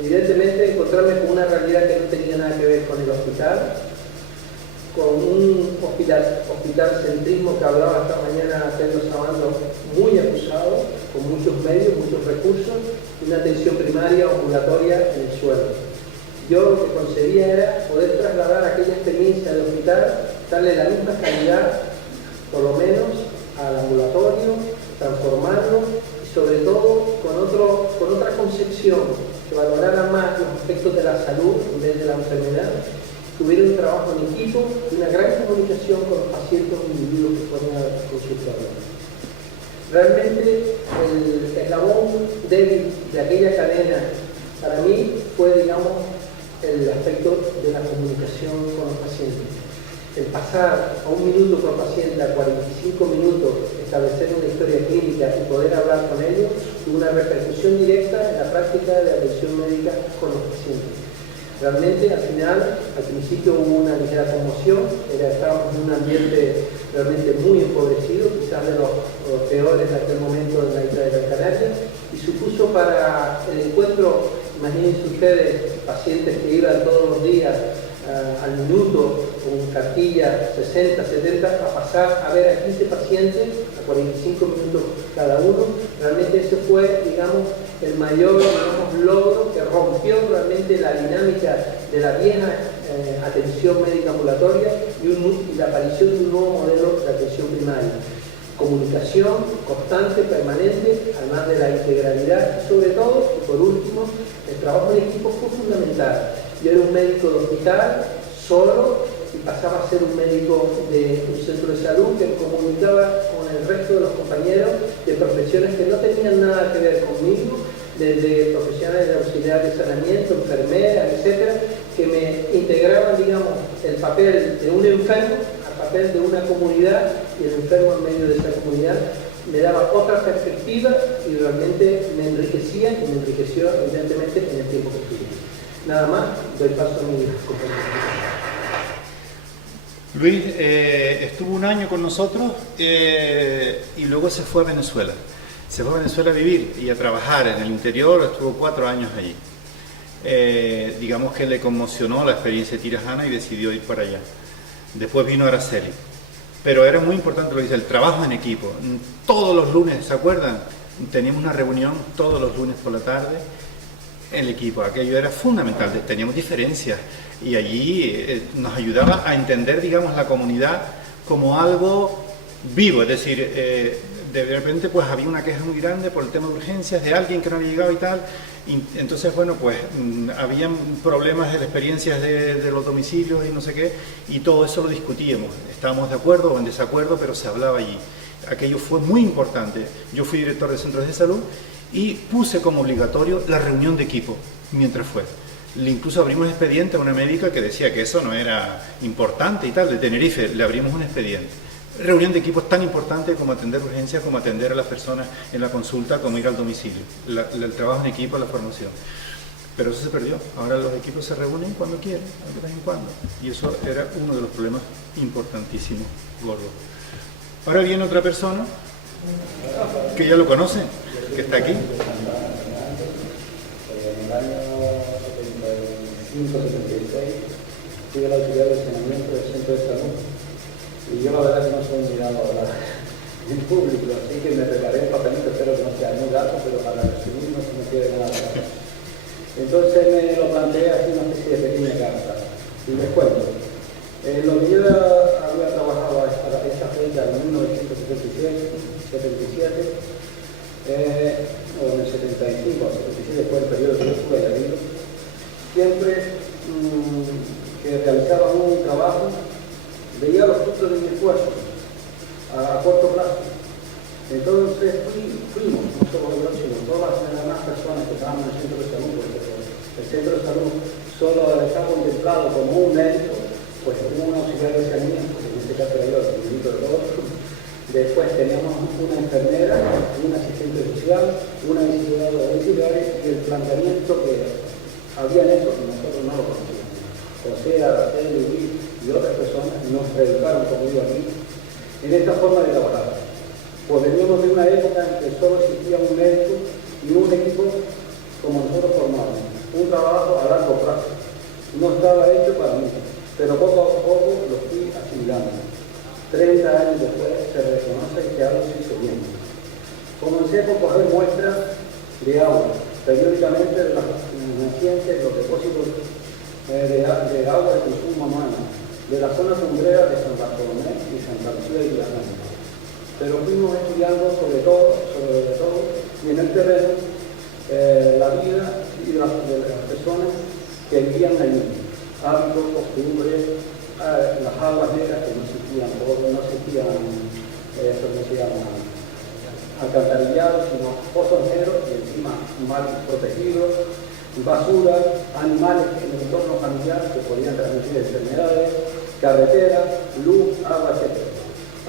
evidentemente, encontrarme con una realidad que no tenía nada que ver con el hospital, con un hospitalcentrismo que hablaba esta mañana Pedro Sabando, muy acusado, con muchos medios, muchos recursos, y una atención primaria ambulatoria en el suelo. Yo lo que conseguía era poder trasladar aquella experiencia de hospital, darle la misma calidad, por lo menos, al ambulatorio, transformarlo, y sobre todo con otra concepción, que valorara más los aspectos de la salud en vez de la enfermedad, que hubiera un trabajo en equipo y una gran comunicación con los pacientes o individuos que fueron a consultarlo. Realmente el eslabón débil de aquella cadena para mí fue, digamos, el aspecto de la comunicación con los pacientes. El pasar a 1 minuto por paciente a 45 minutos, establecer una historia clínica y poder hablar con ellos, tuvo una repercusión directa en la práctica de la atención médica con los pacientes. Realmente, al final, al principio hubo una ligera conmoción, estábamos en un ambiente realmente muy empobrecido, quizás de los peores de aquel momento en la isla de Gran Canaria, y supuso para el encuentro, imagínense ustedes, pacientes que iban todos los días al minuto con cartilla 60, 70, a pasar a ver a 15 pacientes a 45 minutos cada uno. Realmente ese fue, digamos, el mayor, digamos, logro que rompió realmente la dinámica de la vieja atención médica ambulatoria y la aparición de un nuevo modelo de atención primaria. Comunicación constante, permanente, además de la integralidad, y sobre todo, y por último, el trabajo en equipo fue fundamental. Yo era un médico de hospital, solo, y pasaba a ser un médico de un centro de salud que comunicaba con el resto de los compañeros de profesiones que no tenían nada que ver conmigo, desde profesionales de auxiliar de saneamiento, enfermeras, etcétera, que me integraban, digamos, el papel de un enfermo al papel de una comunidad, y el enfermo en medio de esa comunidad me daba otra perspectiva y realmente me enriquecía, y me enriqueció evidentemente en el tiempo que estuve. Nada más, doy paso a mi compañero. Luis estuvo 1 año con nosotros y luego se fue a Venezuela. Se fue a Venezuela a vivir y a trabajar en el interior, estuvo 4 años allí. Digamos que le conmocionó la experiencia de Tirajana y decidió ir para allá. Después vino a Araceli. Pero era muy importante lo que dice, el trabajo en equipo. Todos los lunes, ¿se acuerdan? Teníamos una reunión todos los lunes por la tarde. El equipo, aquello era fundamental, teníamos diferencias y allí nos ayudaba a entender, digamos, la comunidad como algo vivo, es decir, de repente pues había una queja muy grande por el tema de urgencias de alguien que no había llegado y tal, y entonces bueno, pues habían problemas de las experiencias de los domicilios y no sé qué, y todo eso lo discutíamos, estábamos de acuerdo o en desacuerdo, pero se hablaba allí. Aquello fue muy importante. Yo fui director de centros de salud y puse como obligatorio la reunión de equipo mientras fue. Incluso abrimos expediente a una médica que decía que eso no era importante y tal, de Tenerife, le abrimos un expediente. Reunión de equipo es tan importante como atender urgencias, como atender a las personas en la consulta, como ir al domicilio. El trabajo en equipo, la formación. Pero eso se perdió. Ahora los equipos se reúnen cuando quieren, de vez en cuando. Y eso era uno de los problemas importantísimos, gordos. Ahora viene otra persona que ya lo conoce, que está aquí. En el año 75-76 fui a la autoridad de saneamiento del centro de salud. Y yo la verdad que no soy mirado a hablar en público, así que me preparé el papelito, espero que no sea muy largo, pero para resumir no se me quede nada. Entonces me lo planteé así una especie de pequeña carta. Y les cuento. Lo que yo había trabajado hasta esa fecha, en 1977, o en el 75 o 77 fue el periodo que yo estuve allí, siempre que realizaba un trabajo, veía los frutos de mi esfuerzo a corto plazo. Entonces fuimos, no solo yo, sino todas las demás personas que estaban en el centro de salud, porque el centro de salud solo está contemplado como un médico, pues un auxiliar de saneamiento, en este caso era yo, el ministro de todos. Después teníamos una enfermera, un asistente social, una visitadora domiciliaria y el planteamiento que habían hecho y nosotros no lo conocíamos. José, Araceli, Luis y otras personas nos reeducaron, como digo aquí, en esta forma de trabajar. Pues veníamos de una época en que solo existía un médico y un equipo como nosotros formamos. Un trabajo a largo plazo. No estaba hecho para mí, pero poco a poco lo fui asimilando. 30 años después se reconoce que algo se hizo bien. Comencé por coger muestras de agua, periódicamente de las nacientes, los depósitos de agua de consumo humano, de la zona cumbrera de San Bartolomé y Santa Lucía y Villanueva. Pero fuimos estudiando sobre todo, y en el terreno, la vida y de las personas que vivían allí, hábitos, costumbres, las aguas negras que no existían, no existían, ¿cómo se llama?, alcantarillados, sino pozos negros y encima mal protegidos, basura, animales en el entorno familiar que podían transmitir enfermedades, carreteras, luz, agua, etc.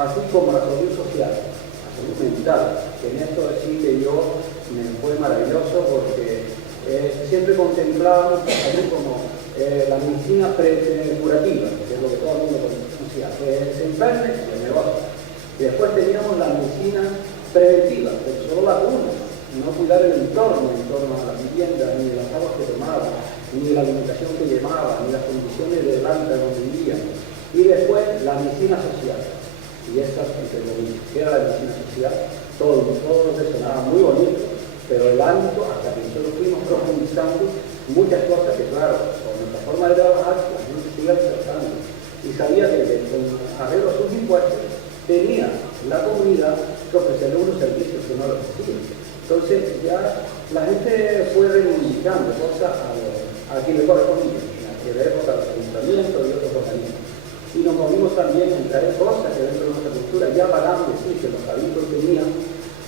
Así como la salud social, la salud mental, que en esto sí que yo me fue maravilloso porque siempre contemplábamos también como la medicina curativa, que es lo que todo el mundo conocía, que se enferme y el negocio. Y después teníamos la medicina preventiva, pero solo la cuna, no cuidar el entorno en torno a la vivienda, ni de las aguas que tomaban, ni de la alimentación que llevaban, ni las condiciones del hábitat donde vivían. Y después la medicina social. Y esta, entre lo que era la medicina social, todo sonaba muy bonito, pero el ámbito, hasta que nosotros fuimos profundizando muchas cosas que, claro, con nuestra forma de trabajar, la gente sigue acercando. Y sabía que con arreglo a sus impuestos, tenía la comunidad que ofrecerle unos servicios que no lo ofrecían. Entonces ya la gente fue reivindicando cosas a quien le correspondía, en aquella época los ayuntamientos y otros organismos. Y nos movimos también en traer cosas que dentro de nuestra cultura ya pagamos, sí, que los habitos tenían,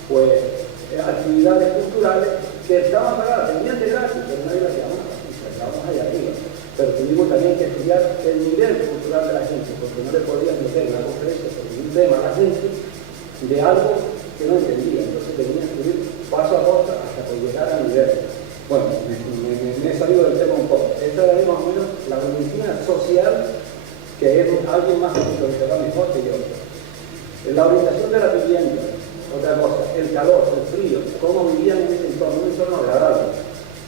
pues, actividades culturales que estaban pagadas, tenían de gratis, pero nadie las llamaba, y estábamos allá arriba. Pero tuvimos también que estudiar el nivel cultural de la gente, porque no le podías meter una conferencia sobre un tema a la gente de algo que no entendía. Entonces tenías que ir paso a paso hasta que llegara al nivel. Bueno, me he salido del tema un poco. Esta es más o menos la medicina social, que es alguien más que lo que va mejor que yo. La orientación de la vivienda, otra cosa, el calor, el frío, cómo vivían en ese entorno, un entorno agradable,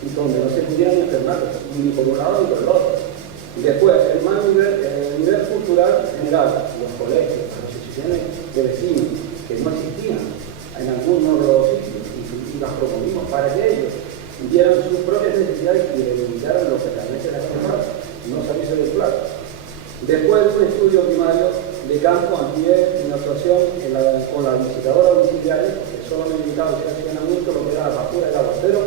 y donde no se pudieran enfermar ni por un lado ni por el otro. Y después, el nivel cultural general, los colegios, las asociaciones de vecinos, que no existían en algunos de los sitios, y las promovimos para que ellos dieran sus propias necesidades y reivindicaran lo que realmente les faltaba, no salirse del plato. Después de un estudio primario de campo, amplié mi actuación con la visitadora domiciliaria, que solo me dedicaba al accionamiento, lo que era la basura y el agua, pero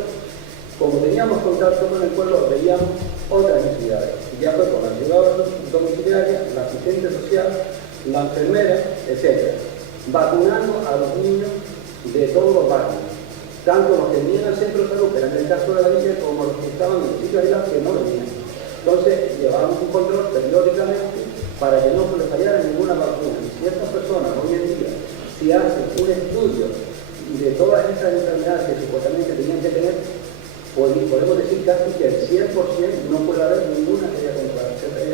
como teníamos contacto con el pueblo, veíamos otras necesidades. Y ya fue con la visitadora domiciliaria, la asistente social, la enfermera, etc. Vacunando a los niños de todos los barrios, tanto los que venían al centro de salud, que era en el caso de la villa, como los que estaban en los sitios aislados que no venían. Entonces llevábamos un control periódicamente para que no se les fallara ninguna vacuna. Y si estas personas hoy en día, si hacen un estudio de todas estas enfermedades que supuestamente tenían que tener, podemos decir que casi que el 100% no puede haber ninguna que haya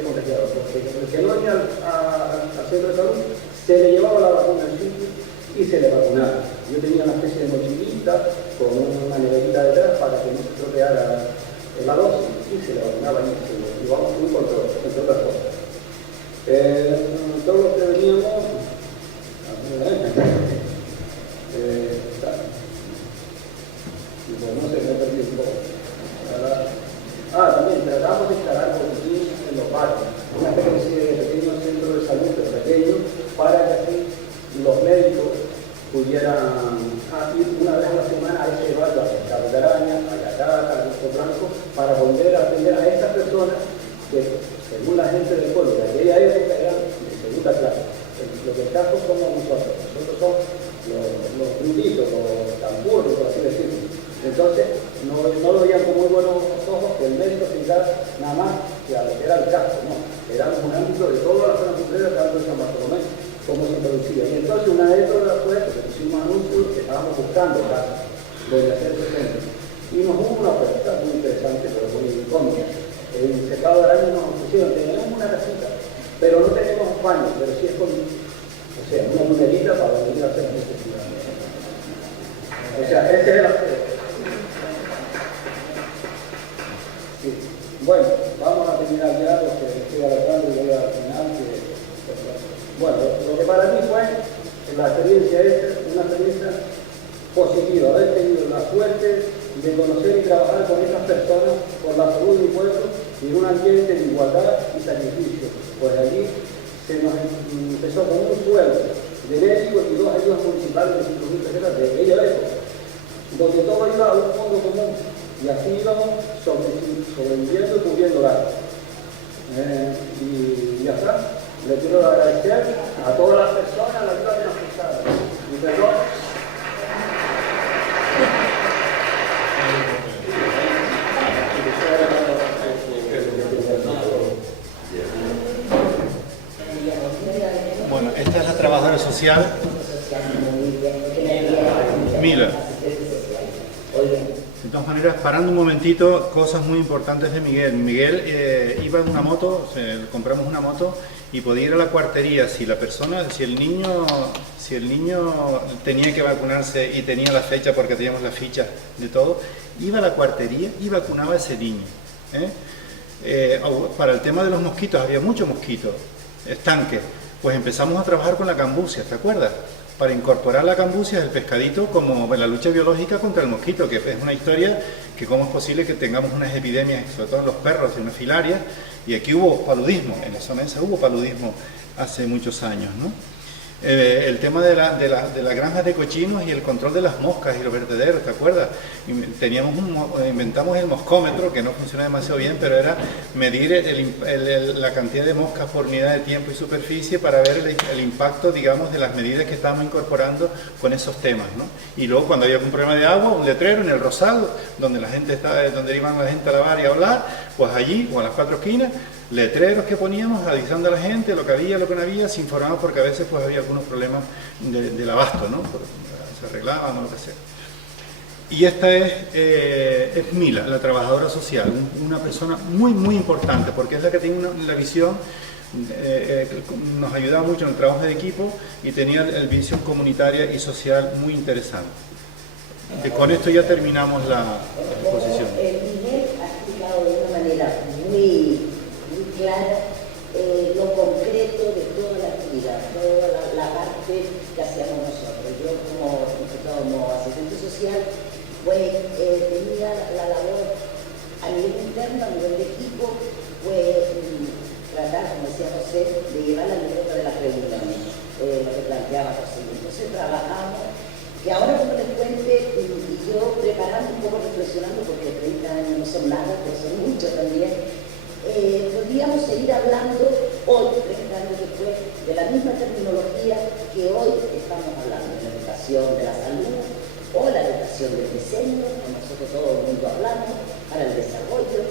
contagiado, porque el que no venía al centro de salud se le llevaba la vacuna al sitio y se le vacunaba. Yo tenía una especie de mochilita con una neverita detrás para que no se estropeara la dosis y se le vacunaba y vamos muy control, entre otras cosas. Todos los que veníamos, no sé, me perdí un poco. También tratamos de instalar botiquines en los barrios, una especie de pequeño centro de salud, pero pequeño, para que así los médicos pudieran ir una vez a la semana a ese barrio, a Pescado de Araña, a Yacata, a Gusto Blanco, para poder atender a estas personas que, según la gente del pueblo de aquella época, eran de segunda clase. Los del caso somos nosotros somos los bruditos, los tamburos, por así decirlo. Entonces, no lo veían con muy buenos ojos que el médico se dedicara nada más que a lo que era el caso, no. Éramos un ámbito de toda la zona completa, tanto de San Bartolomé como se producía. Y entonces, una época después, pusimos anuncios que estábamos buscando casos donde hacer presente. Y nos hubo una oferta muy interesante, pero muy incómoda. En Pescado de Araña nos pusieron, tenemos una casita, pero no tenemos baño, pero sí es con, o sea, una munerita para venir a hacer necesidades. O sea, ese es el aspecto. Sí. Bueno, vamos a terminar ya porque estoy alargando y voy al final. Bueno, lo que para mí fue la experiencia una experiencia positiva, haber tenido la suerte de conocer y trabajar con estas personas por la salud de mi pueblo y en un ambiente de igualdad y sacrificio. Pues allí se nos empezó con un sueldo de médicos y 2 ayudas municipales de 5.000 pesetas de aquella época, donde todo iba a un fondo común y así íbamos sobreviviendo y cubriendo gastos. Y ya está. Le quiero agradecer a todas las personas la ayuda que nos prestaron. Y perdón. Bueno, esta es la trabajadora social Miller. De todas maneras, parando un momentito, cosas muy importantes de Miguel. Miguel iba en una moto, compramos una moto y podía ir a la cuartería si el niño tenía que vacunarse y tenía la fecha porque teníamos la ficha de todo, iba a la cuartería y vacunaba a ese niño. Para el tema de los mosquitos, había muchos mosquitos, estanques, pues empezamos a trabajar con la cambucia, ¿te acuerdas? Para incorporar la cambucia, el pescadito, como en la lucha biológica contra el mosquito, que es una historia que cómo es posible que tengamos unas epidemias, sobre todo en los perros, de una filaria, y aquí hubo paludismo, en esa mesa hubo paludismo hace muchos años, ¿no? El tema de las granjas de cochinos y el control de las moscas y los vertederos, ¿te acuerdas? Inventamos el moscómetro, que no funciona demasiado bien, pero era medir la cantidad de moscas por unidad de tiempo y superficie para ver el impacto, digamos, de las medidas que estábamos incorporando con esos temas, ¿no? Y luego cuando había algún problema de agua, un letrero en el Rosal, donde iban la gente a lavar y a hablar, pues allí, o a las 4 esquinas, letreros que poníamos avisando a la gente lo que había, lo que no había, se informaba porque a veces pues había algunos problemas del abasto, ¿no? Se arreglaban o lo que sea. Y esta es Mila, la trabajadora social, una persona muy muy importante porque es la que tiene la visión, nos ayudaba mucho en el trabajo de equipo y tenía la visión comunitaria y social muy interesante. Con esto ya terminamos la exposición. Miguel ha explicado de una manera muy clara lo concreto de toda la actividad, toda la parte que hacíamos nosotros. Yo como asistente social pues tenía la labor a nivel interno, a nivel de equipo, pues tratar, como decía José, de llevar la libreta de las reuniones, lo que planteaba José. Entonces trabajamos, y ahora como les cuente, y yo preparando un poco, reflexionando, porque 30 años no son nada, pero son mucho también, podríamos seguir hablando hoy, 30 años después, de la misma terminología que hoy estamos hablando, de la educación de la salud o la educación del diseño, que nosotros todo el mundo hablamos, para el desarrollo,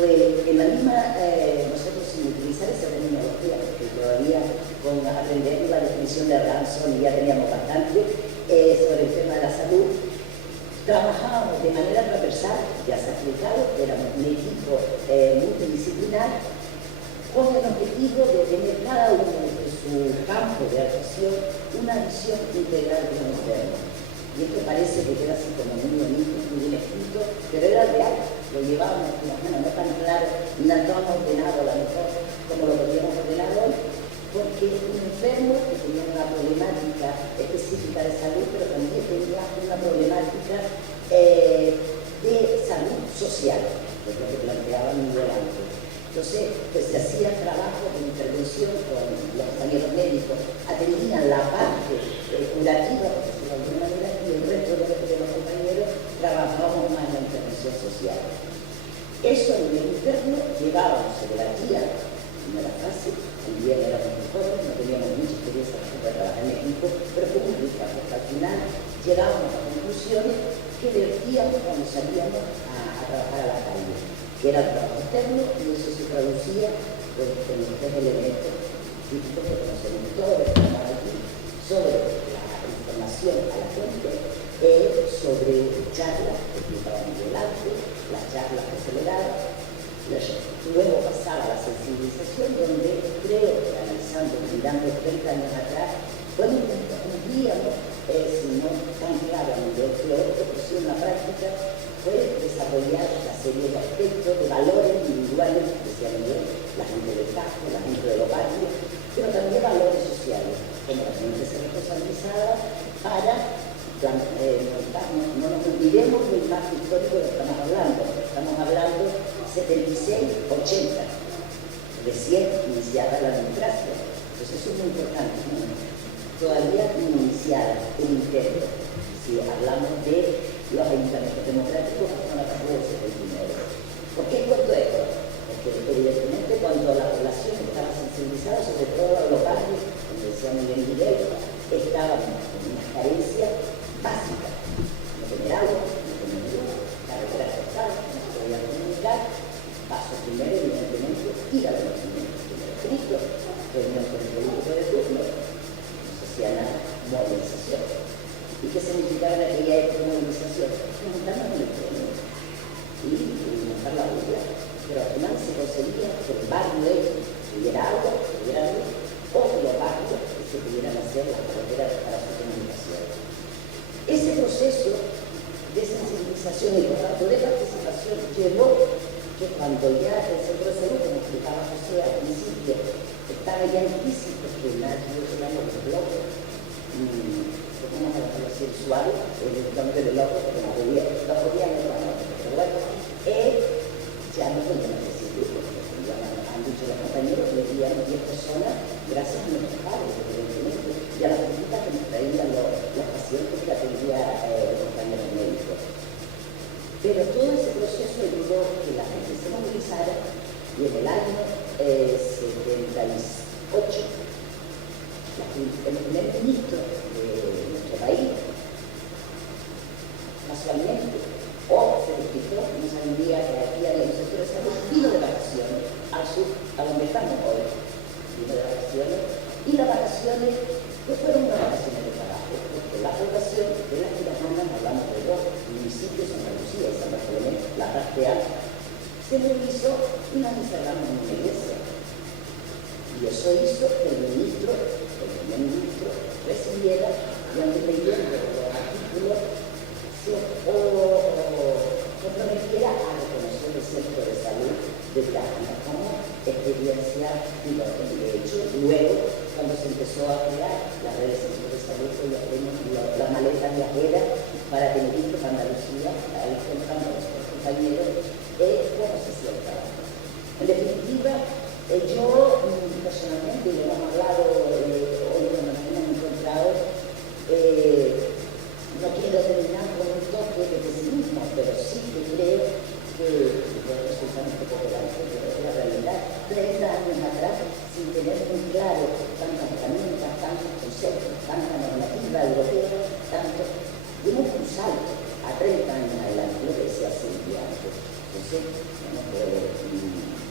pues en la misma, nosotros sin utilizar esa terminología, porque todavía con aprender la definición de Ransom ya teníamos bastante sobre el tema de la salud, trabajábamos de manera transversal, ya se ha explicado, éramos un equipo multidisciplinar, con el objetivo de tener cada uno de su campo de actuación una visión integral de lo moderno. Y esto parece que queda así como muy bonito, muy bien escrito, pero era real, lo llevábamos con las manos, no tan claro, no ordenado a lo mejor como lo podríamos ordenar hoy, porque un enfermo que tenía una problemática específica de salud, pero también tenía una problemática de salud social, que es lo que planteaba Miguel Ángel. Entonces, pues se hacía trabajo de intervención con los compañeros médicos, atendían la parte curativa, por decirlo de alguna manera, y el resto de los compañeros trabajábamos más en la intervención social. Eso en el interno llevábamos, se debatía, no era fácil, también éramos muy jóvenes, no teníamos mucha experiencia para trabajar en equipo, pero fue muy rica, porque al final llegábamos a conclusiones que vertíamos cuando salíamos a trabajar a la calle, que era el trabajo externo, y eso se traducía pues, en los tres elementos típicos que conocemos todos los que estamos aquí, sobre la información a la gente, sobre charlas que explicaban Miguel Ángel, las charlas que se le daban, luego pasaba la sensibilización, donde creo que analizando, mirando 30 años atrás, bueno, cumplíamos, si no tan claro a nivel teórico, pero sí en la práctica, fue desarrollar una serie de aspectos, de valores individuales, decía Miguel, la gente del campo, la gente de los barrios, pero también valores sociales, como la gente se responsabilizaba para no nos olvidemos del marco histórico de lo que estamos hablando 76, 80, recién iniciada la democracia, entonces eso es muy importante, ¿no? Todavía no iniciada el interno, si hablamos de los ayuntamientos democráticos hasta la carrera del 79. ¿Por qué cuento esto? Porque evidentemente cuando la población estaba sensibilizada, sobre todo los barrios, como decía Miguel, estaban en una carencia básica, no tener agua, no tener luz, carreteras cortadas, no se podía comunicar, paso primero evidentemente ir a los documentos, primero escrito, reunión con el político de turno, no se hacía nada, movilización. ¿Y qué significaba en aquella época movilización? Juntarnos en el tren y montar la búsqueda, pero al final se conseguía que el barrio tuviera agua, tuviera luz, o que los barrios se pudieran hacer las carreteras para su comunicación. Ese proceso de sensibilización y por tanto de participación llevó que cuando ya el centro de salud, como explicaba José al principio, estaba ya implícito que nadie éramos los locos, vamos a dejarlo así suave, evidentemente de locos, porque no podían pero bueno, ya no podíamos decir porque ya han dicho los compañeros que vivíamos 10 personas gracias a nuestros padres, evidentemente, y a las visitas que nos traían los pacientes que atendía el compañero médico. Pero todo ese proceso ayudó a que la gente se movilizara y en el año 78 el primer ministro de nuestro país, casualmente, o se despistó, no sabía que aquí había un sector de salud, vino de vacaciones al sur, a donde estamos hoy, vino de vacaciones, y las vacaciones no fueron unas vacaciones de trabajo, porque la población de las Girajanas, hablamos de dos municipios, Santa Lucía y San Bartolomé, la parte alta, se movilizó y nos encerramos en una iglesia. Y eso hizo que el primer ministro, recibiera, y aunque leyendo los artículos, se comprometiera a reconocer el centro de salud de Tajana como experiencia piloto. De hecho, luego, cuando se empezó a crear la red de centros de salud, pues ya tenemos la maleta viajera para Tenerife, para Andalucía, ahí contamos a nuestros compañeros cómo se hacía el trabajo. En definitiva, yo personalmente, y lo hemos hablado hoy cuando nos hemos encontrado, no quiero terminar con un toque de pesimismo, pero sí que creo que puede resultar un poco pelante, pero es la realidad. 30 años atrás, sin tener muy claro tantas herramientas, tantos conceptos, tanta normativa europea, tanto, dimos un salto a 30 años adelante, lo que decía Silvia antes. Entonces,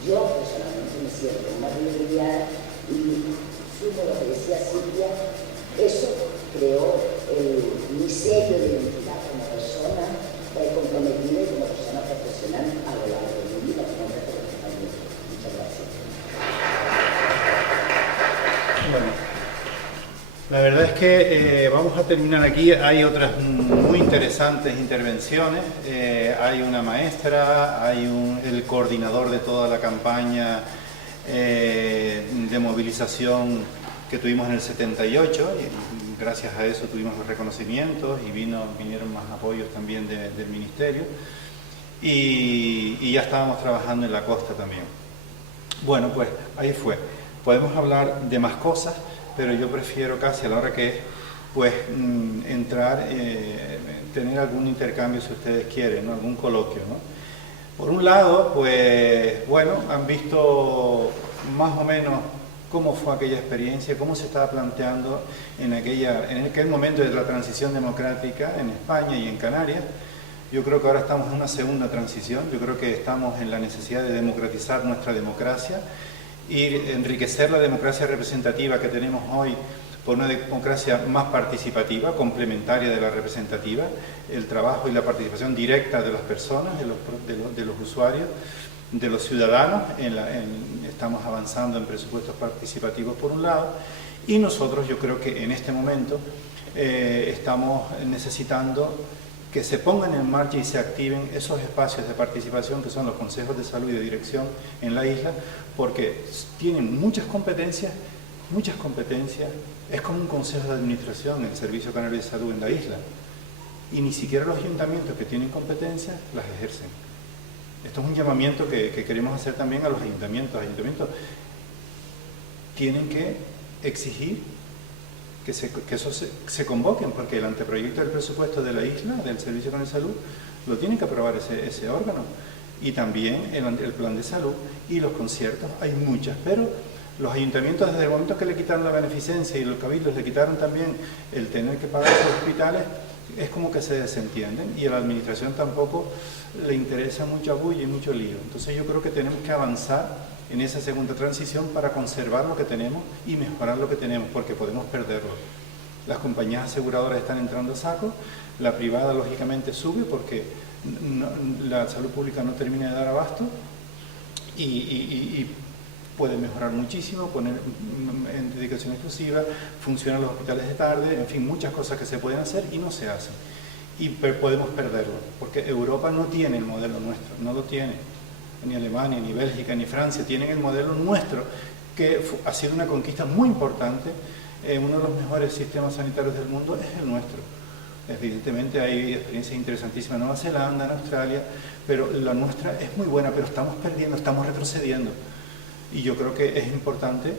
yo personalmente me siento más privilegiada y sumo lo que decía Silvia, eso creó mi sello de identidad como persona, La verdad es que vamos a terminar aquí. Hay otras muy interesantes intervenciones. Hay una maestra, hay el coordinador de toda la campaña de movilización que tuvimos en el 78. Y gracias a eso tuvimos los reconocimientos y vinieron más apoyos también del ministerio. Y ya estábamos trabajando en la costa también. Bueno, pues ahí fue. Podemos hablar de más cosas, pero yo prefiero casi a la hora que es, pues entrar, tener algún intercambio si ustedes quieren, ¿no? Algún coloquio, ¿no? Por un lado, pues bueno, han visto más o menos cómo fue aquella experiencia, cómo se estaba planteando en aquel momento de la transición democrática en España y en Canarias. Yo creo que ahora estamos en una segunda transición, yo creo que estamos en la necesidad de democratizar nuestra democracia y enriquecer la democracia representativa que tenemos hoy por una democracia más participativa, complementaria de la representativa, el trabajo y la participación directa de las personas, de los usuarios, de los ciudadanos. Estamos avanzando en presupuestos participativos por un lado, y nosotros yo creo que en este momento estamos necesitando que se pongan en marcha y se activen esos espacios de participación que son los consejos de salud y de dirección en la isla, porque tienen muchas competencias, es como un consejo de administración el Servicio Canario de Salud en la isla, y ni siquiera los ayuntamientos que tienen competencias las ejercen. Esto es un llamamiento que queremos hacer también a los ayuntamientos. Los ayuntamientos tienen que exigir que eso se convoquen, porque el anteproyecto del presupuesto de la isla, del Servicio Canario de Salud, lo tiene que aprobar ese órgano, y también el plan de salud y los conciertos. Hay muchas, pero los ayuntamientos, desde el momento que le quitaron la beneficencia y los cabildos le quitaron también el tener que pagar los hospitales, es como que se desentienden, y a la administración tampoco le interesa mucha bulla y mucho lío. Entonces yo creo que tenemos que avanzar en esa segunda transición para conservar lo que tenemos y mejorar lo que tenemos, porque podemos perderlo. Las compañías aseguradoras están entrando a saco, la privada lógicamente sube porque la salud pública no termina de dar abasto, y puede mejorar muchísimo, poner en dedicación exclusiva, funcionan los hospitales de tarde, en fin, muchas cosas que se pueden hacer y no se hacen. Y podemos perderlo, porque Europa no tiene el modelo nuestro, no lo tiene. Ni Alemania, ni Bélgica, ni Francia tienen el modelo nuestro, que ha sido una conquista muy importante. Uno de los mejores sistemas sanitarios del mundo es el nuestro. Evidentemente hay experiencias interesantísimas en Nueva Zelanda, en Australia, pero la nuestra es muy buena, pero estamos perdiendo, estamos retrocediendo. Y yo creo que es importante,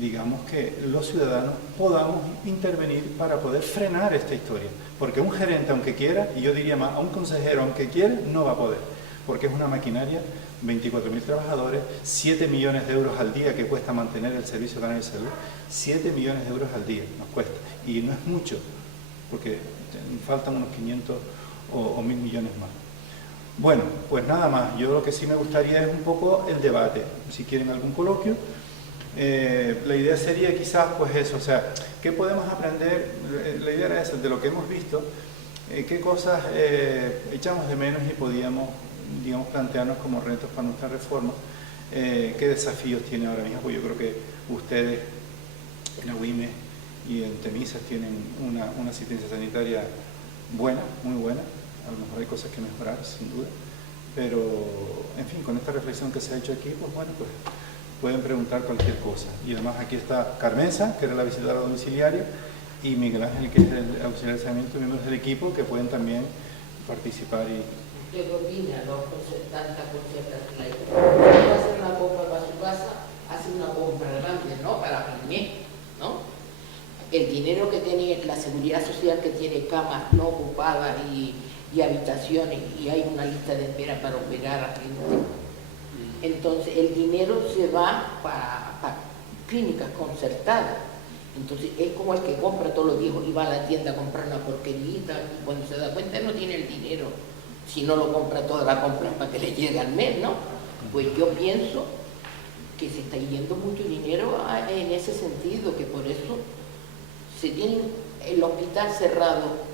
digamos, que los ciudadanos podamos intervenir para poder frenar esta historia. Porque un gerente, aunque quiera, y yo diría más, a un consejero, aunque quiera, no va a poder. Porque es una maquinaria, 24.000 trabajadores, 7 millones de euros al día que cuesta mantener el Servicio Canario de Salud. 7 millones de euros al día nos cuesta. Y no es mucho, porque faltan unos 500 o 1.000 millones más. Bueno, pues nada más. Yo lo que sí me gustaría es un poco el debate. Si quieren algún coloquio, la idea sería quizás pues eso, o sea, ¿qué podemos aprender? La idea era esa, de lo que hemos visto, qué cosas echamos de menos y podíamos, digamos, plantearnos como retos para nuestra reforma, qué desafíos tiene ahora mismo. Pues yo creo que ustedes en AUIME y en Temisas tienen una asistencia sanitaria buena, muy buena. A lo mejor hay cosas que mejorar, sin duda, pero en fin, con esta reflexión que se ha hecho aquí, pues bueno, pues pueden preguntar cualquier cosa. Y además aquí está Carmenza, que era la visitadora domiciliaria, y Miguel Ángel, que es el auxiliar de saneamiento, miembros del equipo, que pueden también participar. Y ¿qué opina, no? Tanta concertación ahí. Quiere hacer una compra para su casa, hace una compra grande, ¿no? Para el mes, ¿no? El dinero que tiene la seguridad social, que tiene camas no ocupadas y habitaciones, y hay una lista de espera para operar a gente. Entonces el dinero se va para clínicas concertadas. Entonces es como el que compra todos los días y va a la tienda a comprar una porquerita, y cuando se da cuenta no tiene el dinero. Si no lo compra toda, la compra para que le llegue al mes, ¿no? Pues yo pienso que se está yendo mucho dinero en ese sentido, que por eso se tiene el hospital cerrado,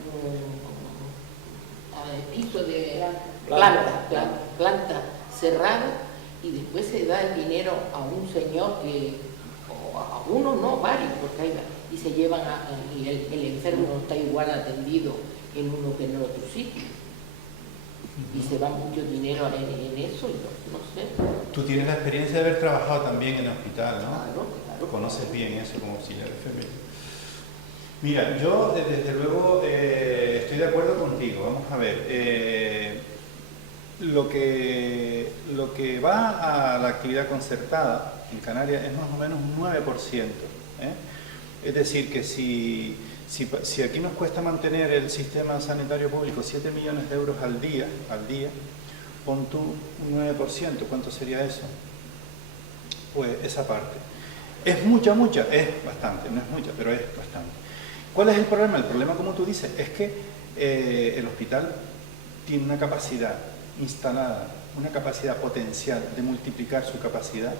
piso de planta cerrada, y después se da el dinero a un señor o a uno, no, varios, porque hay y se llevan y el enfermo no está igual atendido en uno que en el otro sitio. Y se va mucho dinero en eso, y no sé. Tú tienes la experiencia de haber trabajado también en el hospital, ¿no? Claro. Conoces bien eso como auxiliar de enfermería. Mira, yo desde luego estoy de acuerdo contigo. Vamos a ver, lo que va a la actividad concertada en Canarias es más o menos un 9%. Es decir, que si aquí nos cuesta mantener el sistema sanitario público 7 millones de euros al día, pon tú un 9%, ¿cuánto sería eso? Pues esa parte. ¿Es mucha? Es bastante, no es mucha, pero es bastante. ¿Cuál es el problema? El problema, como tú dices, es que el hospital tiene una capacidad instalada, una capacidad potencial de multiplicar su capacidad,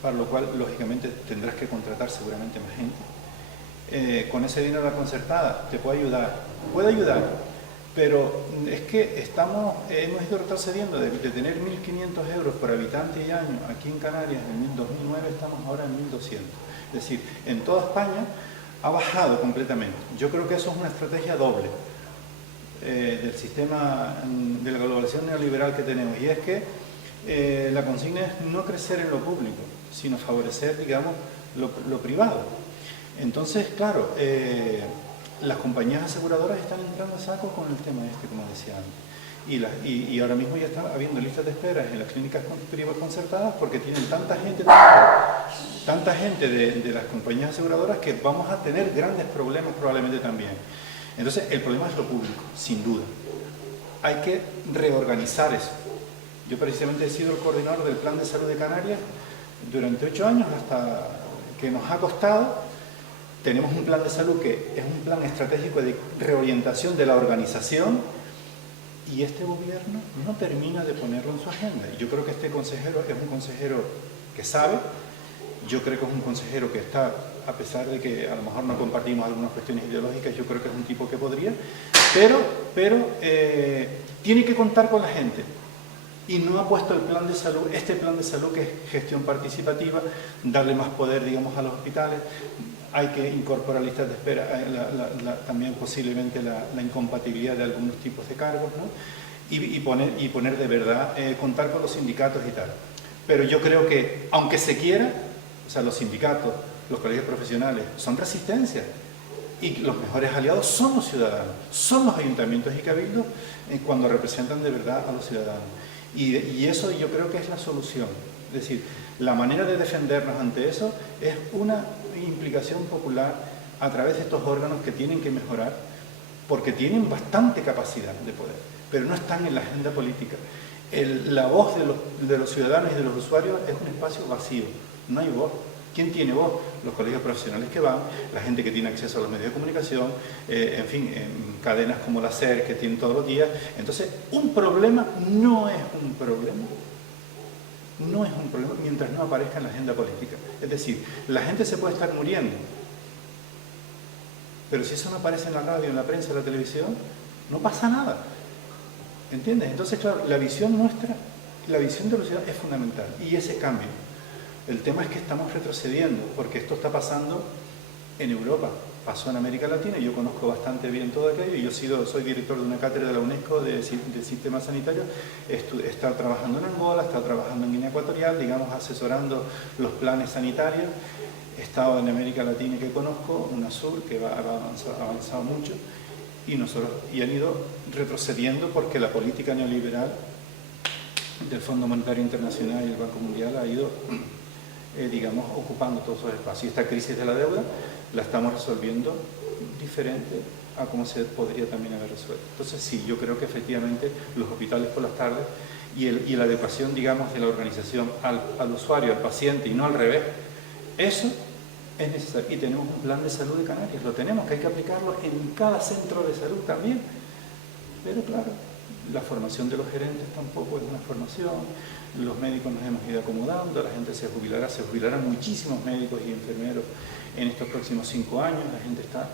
para lo cual, lógicamente, tendrás que contratar seguramente más gente. Con ese dinero de la concertada te puede ayudar, pero es que hemos ido retrocediendo de tener 1.500 euros por habitante y año aquí en Canarias en 2009, estamos ahora en 1.200. Es decir, en toda España ha bajado completamente. Yo creo que eso es una estrategia doble del sistema de la globalización neoliberal que tenemos, y es que la consigna es no crecer en lo público, sino favorecer, digamos, lo privado. Entonces, claro, las compañías aseguradoras están entrando a saco con el tema este, como decía antes. Y ahora mismo ya está habiendo listas de espera en las clínicas privadas concertadas porque tienen tanta gente de las compañías aseguradoras que vamos a tener grandes problemas probablemente también. Entonces, el problema es lo público, sin duda. Hay que reorganizar eso. Yo precisamente he sido el coordinador del Plan de Salud de Canarias durante 8 años, hasta que nos ha costado. Tenemos un plan de salud que es un plan estratégico de reorientación de la organización, y este gobierno no termina de ponerlo en su agenda. Y yo creo que este consejero es un consejero que sabe, yo creo que es un consejero que está, a pesar de que a lo mejor no compartimos algunas cuestiones ideológicas, yo creo que es un tipo que podría, pero tiene que contar con la gente. Y no ha puesto el plan de salud, este plan de salud que es gestión participativa, darle más poder, digamos, a los hospitales. Hay que incorporar listas de espera, también posiblemente la incompatibilidad de algunos tipos de cargos, ¿no? y poner de verdad, contar con los sindicatos y tal. Pero yo creo que, aunque se quiera, o sea, los sindicatos, los colegios profesionales, son resistencia. Y los mejores aliados son los ciudadanos, son los ayuntamientos y cabildos cuando representan de verdad a los ciudadanos. Y eso yo creo que es la solución. Es decir, la manera de defendernos ante eso es una implicación popular a través de estos órganos que tienen que mejorar, porque tienen bastante capacidad de poder, pero no están en la agenda política. La voz de los ciudadanos y de los usuarios es un espacio vacío, no hay voz. ¿Quién tiene voz? Los colegios profesionales que van, la gente que tiene acceso a los medios de comunicación, en fin, en cadenas como la SER que tienen todos los días. Entonces, un problema no es un problema. No es un problema mientras no aparezca en la agenda política. Es decir, la gente se puede estar muriendo, pero si eso no aparece en la radio, en la prensa, en la televisión, no pasa nada. ¿Entiendes? Entonces, claro, la visión nuestra, la visión de la ciudad es fundamental. Y ese cambio. El tema es que estamos retrocediendo, porque esto está pasando en Europa, pasó en América Latina, y yo conozco bastante bien todo aquello. Yo soy director de una cátedra de la UNESCO de sistemas sanitarios, he estado trabajando en Angola, he estado trabajando en Guinea Ecuatorial, digamos, asesorando los planes sanitarios. He estado en América Latina que conozco, UNASUR, que ha avanzado mucho, y han ido retrocediendo porque la política neoliberal del Fondo Monetario Internacional y el Banco Mundial ha ido digamos, ocupando todos esos espacios. Y esta crisis de la deuda la estamos resolviendo diferente a cómo se podría también haber resuelto. Entonces sí, yo creo que efectivamente los hospitales por las tardes y la adecuación, digamos, de la organización al usuario, al paciente, y no al revés, eso es necesario. Y tenemos un plan de salud de Canarias, lo tenemos, que hay que aplicarlo en cada centro de salud también. Pero claro, la formación de los gerentes tampoco es una formación. Los médicos nos hemos ido acomodando, la gente se jubilarán muchísimos médicos y enfermeros en estos próximos 5 años. La gente está,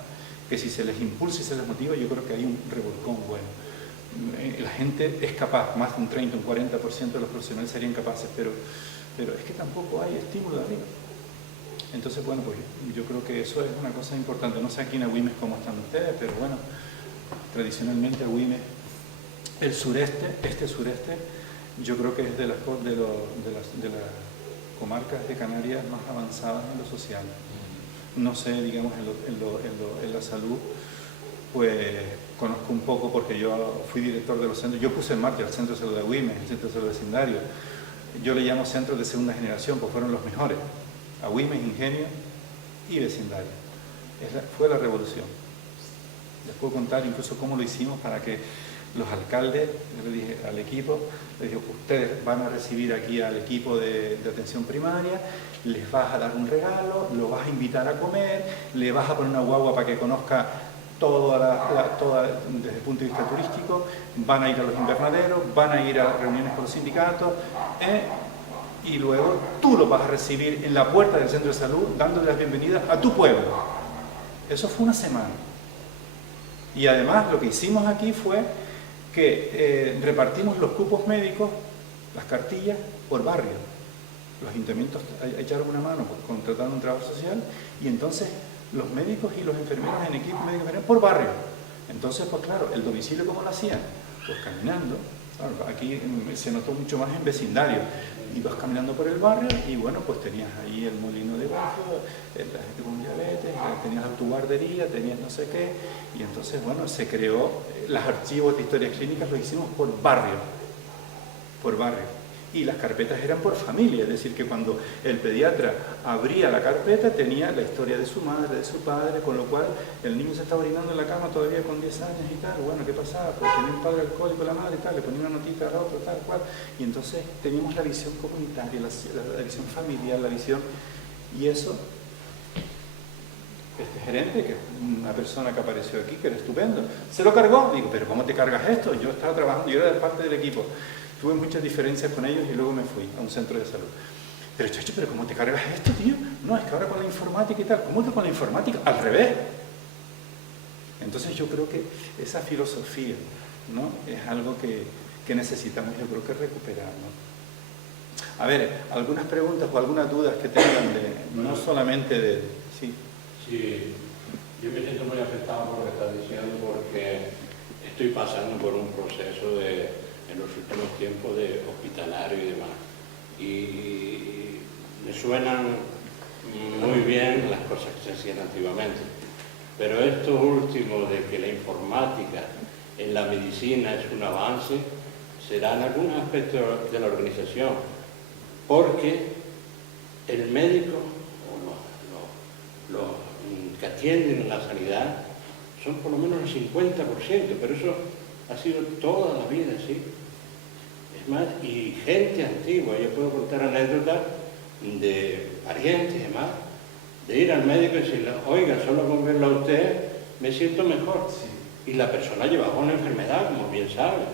que si se les impulsa y se les motiva, yo creo que hay un revolcón bueno. La gente es capaz, más de un 30, un 40% de los profesionales serían capaces, pero es que tampoco hay estímulo de arriba. Entonces, bueno, pues yo creo que eso es una cosa importante. No sé aquí en Agüimes cómo están ustedes, pero bueno, tradicionalmente Agüimes, el sureste, este sureste, yo creo que es de las comarcas de Canarias más avanzadas en lo social. No sé, digamos, en la salud, pues conozco un poco porque yo fui director de los centros. Yo puse en marcha el Centro de Salud de Agüimes, el Centro de Salud Vecindario. Yo le llamo centros de segunda generación, pues fueron los mejores. Agüimes, Ingenio y Vecindario. Fue la revolución. Les puedo contar incluso cómo lo hicimos para que los alcaldes, yo le dije al equipo, les dije, ustedes van a recibir aquí al equipo de atención primaria, les vas a dar un regalo, lo vas a invitar a comer, le vas a poner una guagua para que conozca toda desde el punto de vista turístico, van a ir a los invernaderos, van a ir a reuniones con los sindicatos, y luego tú lo vas a recibir en la puerta del centro de salud dándole las bienvenidas a tu pueblo. Eso fue una semana. Y además lo que hicimos aquí fue que repartimos los cupos médicos, las cartillas, por barrio. Los ayuntamientos echaron una mano, contrataron un trabajo social, y entonces los médicos y los enfermeros en equipo médico por barrio. Entonces, pues claro, el domicilio, ¿cómo lo hacían? Pues caminando. Claro, aquí se notó mucho más en vecindario. Ibas caminando por el barrio y bueno, pues tenías ahí el molino de barrio, la gente con diabetes, tenías tu guardería, tenías no sé qué, y entonces bueno, se creó, los archivos de historias clínicas los hicimos por barrio, y las carpetas eran por familia, es decir, que cuando el pediatra abría la carpeta tenía la historia de su madre, de su padre, con lo cual el niño se estaba orinando en la cama todavía con 10 años y tal, bueno, ¿qué pasaba? Pues tenía un padre alcohólico, la madre y tal, le ponía una notita al otro, tal cual, y entonces teníamos la visión comunitaria, la visión familiar, la visión, y eso, este gerente, que es una persona que apareció aquí, que era estupendo, se lo cargó, digo, pero ¿cómo te cargas esto? Yo estaba trabajando, yo era parte del equipo. Tuve muchas diferencias con ellos y luego me fui a un centro de salud. Pero chacho, ¿pero cómo te cargas esto, tío? No, es que ahora con la informática y tal. ¿Cómo que con la informática? Al revés. Entonces yo creo que esa filosofía, ¿no?, es algo que necesitamos, yo creo que recuperar, ¿no? A ver, algunas preguntas o algunas dudas que tengan no solamente de... Sí. Sí, yo me siento muy afectado por lo que estás diciendo porque estoy pasando por un proceso en los últimos tiempos de hospitalario y demás. Y me suenan muy bien las cosas que se hacían antiguamente. Pero esto último de que la informática en la medicina es un avance, será en algún aspecto de la organización, porque el médico o los que atienden la sanidad son por lo menos el 50%, pero eso ha sido toda la vida así. Es más, y gente antigua, yo puedo contar anécdotas de parientes y demás, de ir al médico y decirle, oiga, solo con verlo a usted me siento mejor. Sí. Y la persona llevaba una enfermedad, como bien sabe.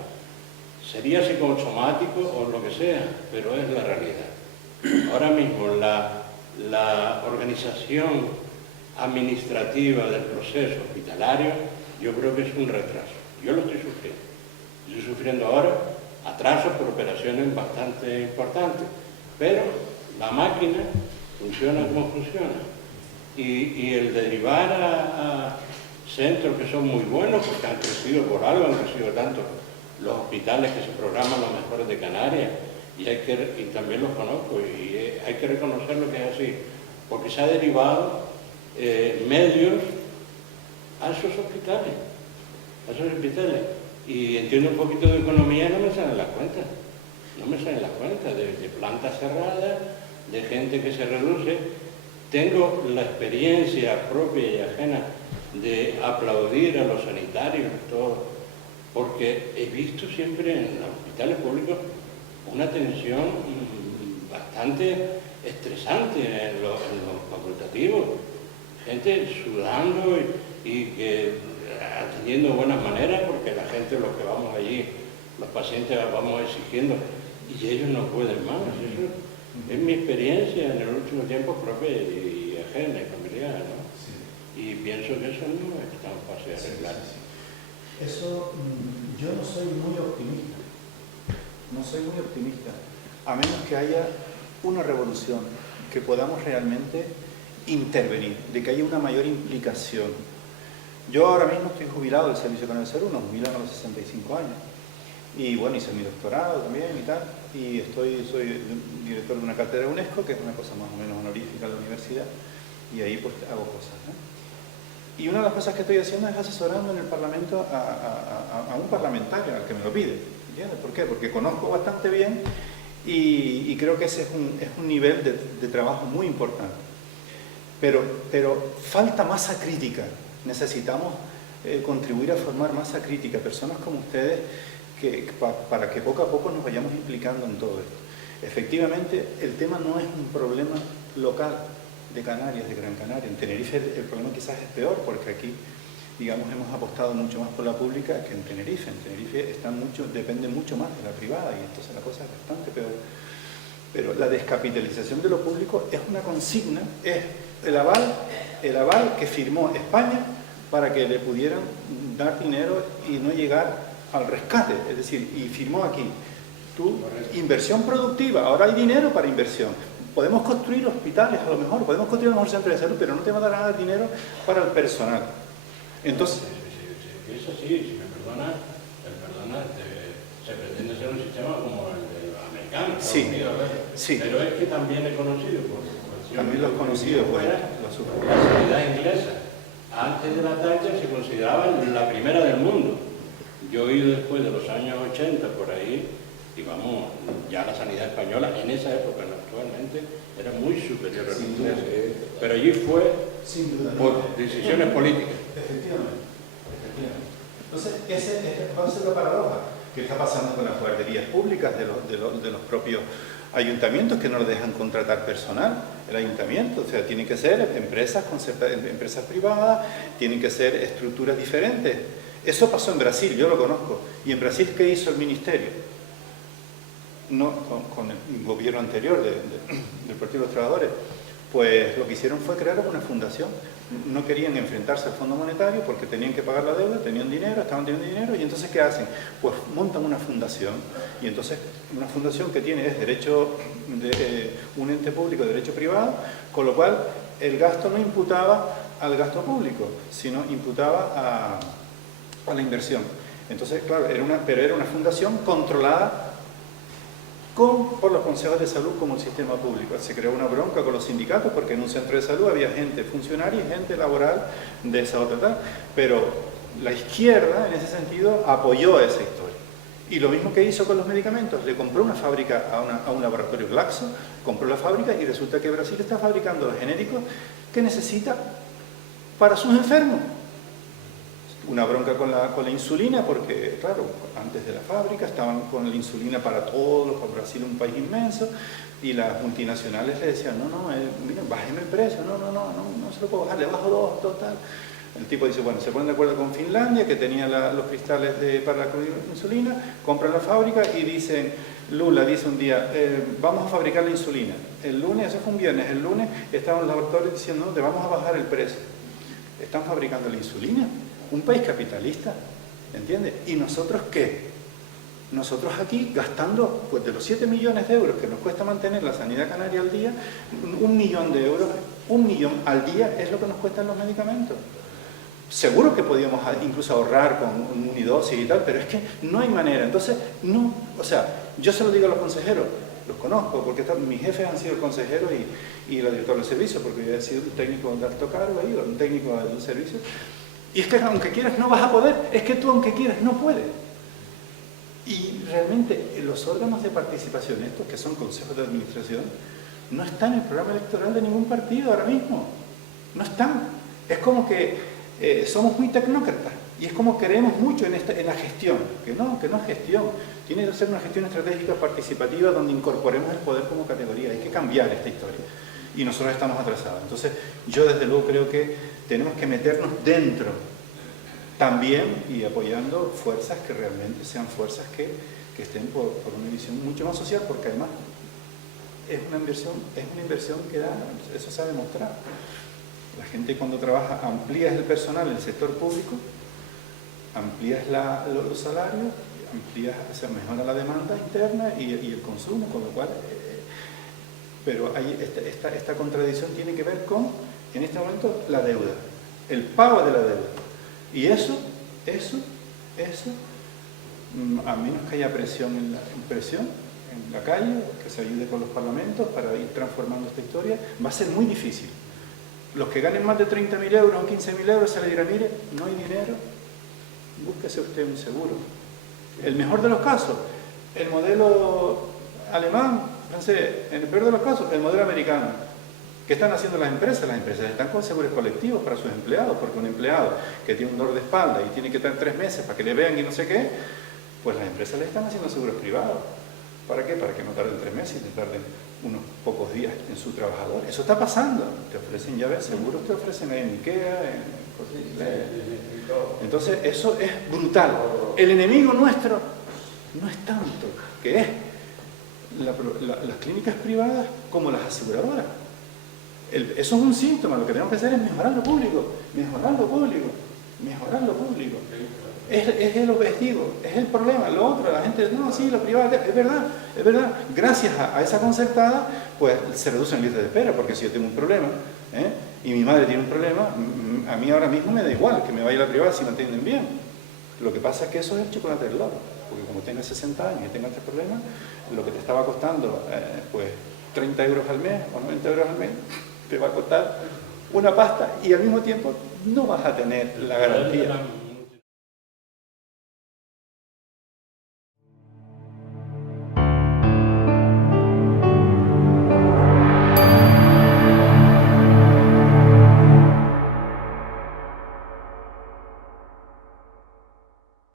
Sería psicosomático o lo que sea, pero es la realidad. Ahora mismo la organización administrativa del proceso hospitalario, yo creo que es un retraso. Yo lo estoy sufriendo. Estoy sufriendo ahora atrasos por operaciones bastante importantes, pero la máquina funciona como funciona. Y el derivar a centros que son muy buenos, porque han crecido por algo, han crecido tanto los hospitales que se programan los mejores de Canarias, y también los conozco, y hay que reconocer lo que es así, porque se ha derivado medios a esos hospitales, y entiendo un poquito de economía, no me salen las cuentas, de plantas cerradas, de gente que se reduce. Tengo la experiencia propia y ajena de aplaudir a los sanitarios, todo, porque he visto siempre en los hospitales públicos una tensión bastante estresante en los facultativos, gente sudando y que atendiendo de buenas maneras, porque la gente, los que vamos allí, los pacientes vamos exigiendo, y ellos no pueden más. Eso es mi experiencia en el último tiempo propia y ajena y familiar, ¿no? Sí. Y pienso que eso no es tan fácil de arreglar. Sí. Eso, yo no soy muy optimista. A menos que haya una revolución, que podamos realmente intervenir, de que haya una mayor implicación. Yo ahora mismo estoy jubilado del Servicio Canario de Salud, nos jubilan a los 65 años. Y bueno, hice mi doctorado también y tal, y soy director de una cátedra de UNESCO, que es una cosa más o menos honorífica de la universidad, y ahí pues hago cosas, ¿no? Y una de las cosas que estoy haciendo es asesorando en el Parlamento a un parlamentario, al que me lo pide, ¿entiendes? ¿Por qué? Porque conozco bastante bien y creo que ese es un nivel de trabajo muy importante. Pero falta masa crítica, necesitamos contribuir a formar masa crítica, personas como ustedes, para que poco a poco nos vayamos implicando en todo esto. Efectivamente, el tema no es un problema local de Canarias, de Gran Canaria. En Tenerife el problema quizás es peor, porque aquí, digamos, hemos apostado mucho más por la pública que en Tenerife. En Tenerife depende mucho más de la privada, y entonces la cosa es bastante peor. Pero la descapitalización de lo público es una consigna, es el aval que firmó España para que le pudieran dar dinero y no llegar al rescate, es decir, y firmó aquí, inversión productiva, ahora hay dinero para inversión, podemos construir hospitales a lo mejor, podemos construir a lo mejor centros de salud, pero no te va a dar nada de dinero para el personal. Entonces... Eso sí, si me perdonas, se pretende ser un sistema como el de los americanos, sí, Unidos, sí. Pero es que también he conocido, también los conocidos, pues, la sanidad inglesa, antes de la Thatcher se consideraba la primera del mundo. Yo he ido después de los años 80 por ahí, y vamos, ya la sanidad española en esa época, no actualmente, era muy superior a la inglesa. Pero allí fue por decisiones políticas. Efectivamente. Entonces, ¿cuál es la paradoja? ¿Qué está pasando con las guarderías públicas de los propios ayuntamientos, que no les dejan contratar personal? El ayuntamiento, o sea, tienen que ser empresas privadas, tienen que ser estructuras diferentes. Eso pasó en Brasil, yo lo conozco. ¿Y en Brasil qué hizo el ministerio? No, con el gobierno anterior del Partido de los Trabajadores. Pues lo que hicieron fue crear una fundación. No querían enfrentarse al Fondo Monetario porque tenían que pagar la deuda, estaban teniendo dinero, y entonces ¿qué hacen? Pues montan una fundación, y entonces una fundación que tiene un ente público de derecho privado, con lo cual el gasto no imputaba al gasto público, sino imputaba a la inversión. Entonces, claro, era una fundación controlada por los consejos de salud como el sistema público. Se creó una bronca con los sindicatos porque en un centro de salud había gente funcionaria y gente laboral de esa otra tal, pero la izquierda en ese sentido apoyó esa historia. Y lo mismo que hizo con los medicamentos, le compró una fábrica a un laboratorio Glaxo, compró la fábrica, y resulta que Brasil está fabricando los genéricos que necesita para sus enfermos. Una bronca con la insulina, porque claro, antes de la fábrica estaban con la insulina para todos, Brasil es un país inmenso, y las multinacionales le decían, mira, bájeme el precio, no se lo puedo bajar, le bajo dos, tal. El tipo dice, bueno, se ponen de acuerdo con Finlandia, que tenía los cristales para la insulina, compran la fábrica y dicen, Lula dice un día, vamos a fabricar la insulina. El lunes, eso fue un viernes, el lunes estaban los laboratorios diciendo, no, te vamos a bajar el precio. Están fabricando la insulina. Un país capitalista, ¿entiendes? ¿Y nosotros qué? Nosotros aquí gastando, pues de los 7 millones de euros que nos cuesta mantener la sanidad canaria al día, 1 millón de euros, 1 millón al día es lo que nos cuestan los medicamentos. Seguro que podíamos incluso ahorrar con unidosis y tal, pero es que no hay manera. Entonces, no, o sea, yo se lo digo a los consejeros, los conozco, porque mis jefes han sido el consejero y la directora del servicio, porque yo he sido un técnico de alto cargo ahí, un técnico de un servicio. Y es que aunque quieras no vas a poder, es que tú aunque quieras no puedes. Y realmente los órganos de participación, estos que son consejos de administración, no están en el programa electoral de ningún partido ahora mismo. No están. Es como que somos muy tecnócratas y es como creemos mucho en la gestión, que no es gestión. Tiene que ser una gestión estratégica participativa donde incorporemos el poder como categoría. Hay que cambiar esta historia. Y nosotros estamos atrasados. Entonces, yo desde luego creo que tenemos que meternos dentro también y apoyando fuerzas que realmente sean fuerzas que estén por una visión mucho más social, porque además es una inversión que da, eso se ha demostrado. La gente cuando trabaja, amplías el personal en el sector público, amplías los salarios, se mejora la demanda interna y el consumo, con lo cual... pero hay esta contradicción tiene que ver con en este momento la deuda, el pago de la deuda. Y eso, a menos que haya presión en la calle, que se ayude con los parlamentos para ir transformando esta historia, va a ser muy difícil. Los que ganen más de 30.000 euros o 15.000 euros se les dirá, mire, no hay dinero, búsquese usted un seguro. El mejor de los casos, el modelo alemán, francés, en el peor de los casos, el modelo americano. ¿Qué están haciendo las empresas? Las empresas están con seguros colectivos para sus empleados, porque un empleado que tiene un dolor de espalda y tiene que estar 3 meses para que le vean y no sé qué, pues las empresas le están haciendo seguros privados. ¿Para qué? Para que no tarden 3 meses y te tarden unos pocos días en su trabajador. Eso está pasando. Te ofrecen, ya ves, seguros te ofrecen en IKEA, entonces eso es brutal. El enemigo nuestro no es tanto, que es las clínicas privadas como las aseguradoras. Eso es un síntoma. Lo que tenemos que hacer es mejorar lo público, mejorar lo público, mejorar lo público. Es el objetivo, es el problema. Lo otro, la gente, no, sí, lo privado, es verdad, es verdad. Gracias a esa concertada, pues se reducen listas de espera, porque si yo tengo un problema, y mi madre tiene un problema, a mí ahora mismo me da igual que me vaya a la privada si me atienden bien. Lo que pasa es que eso es el chocolate del lado, porque como tengas 60 años y tengas este problema, lo que te estaba costando, pues 30 euros al mes o 90 euros al mes, te va a costar una pasta y al mismo tiempo no vas a tener la garantía.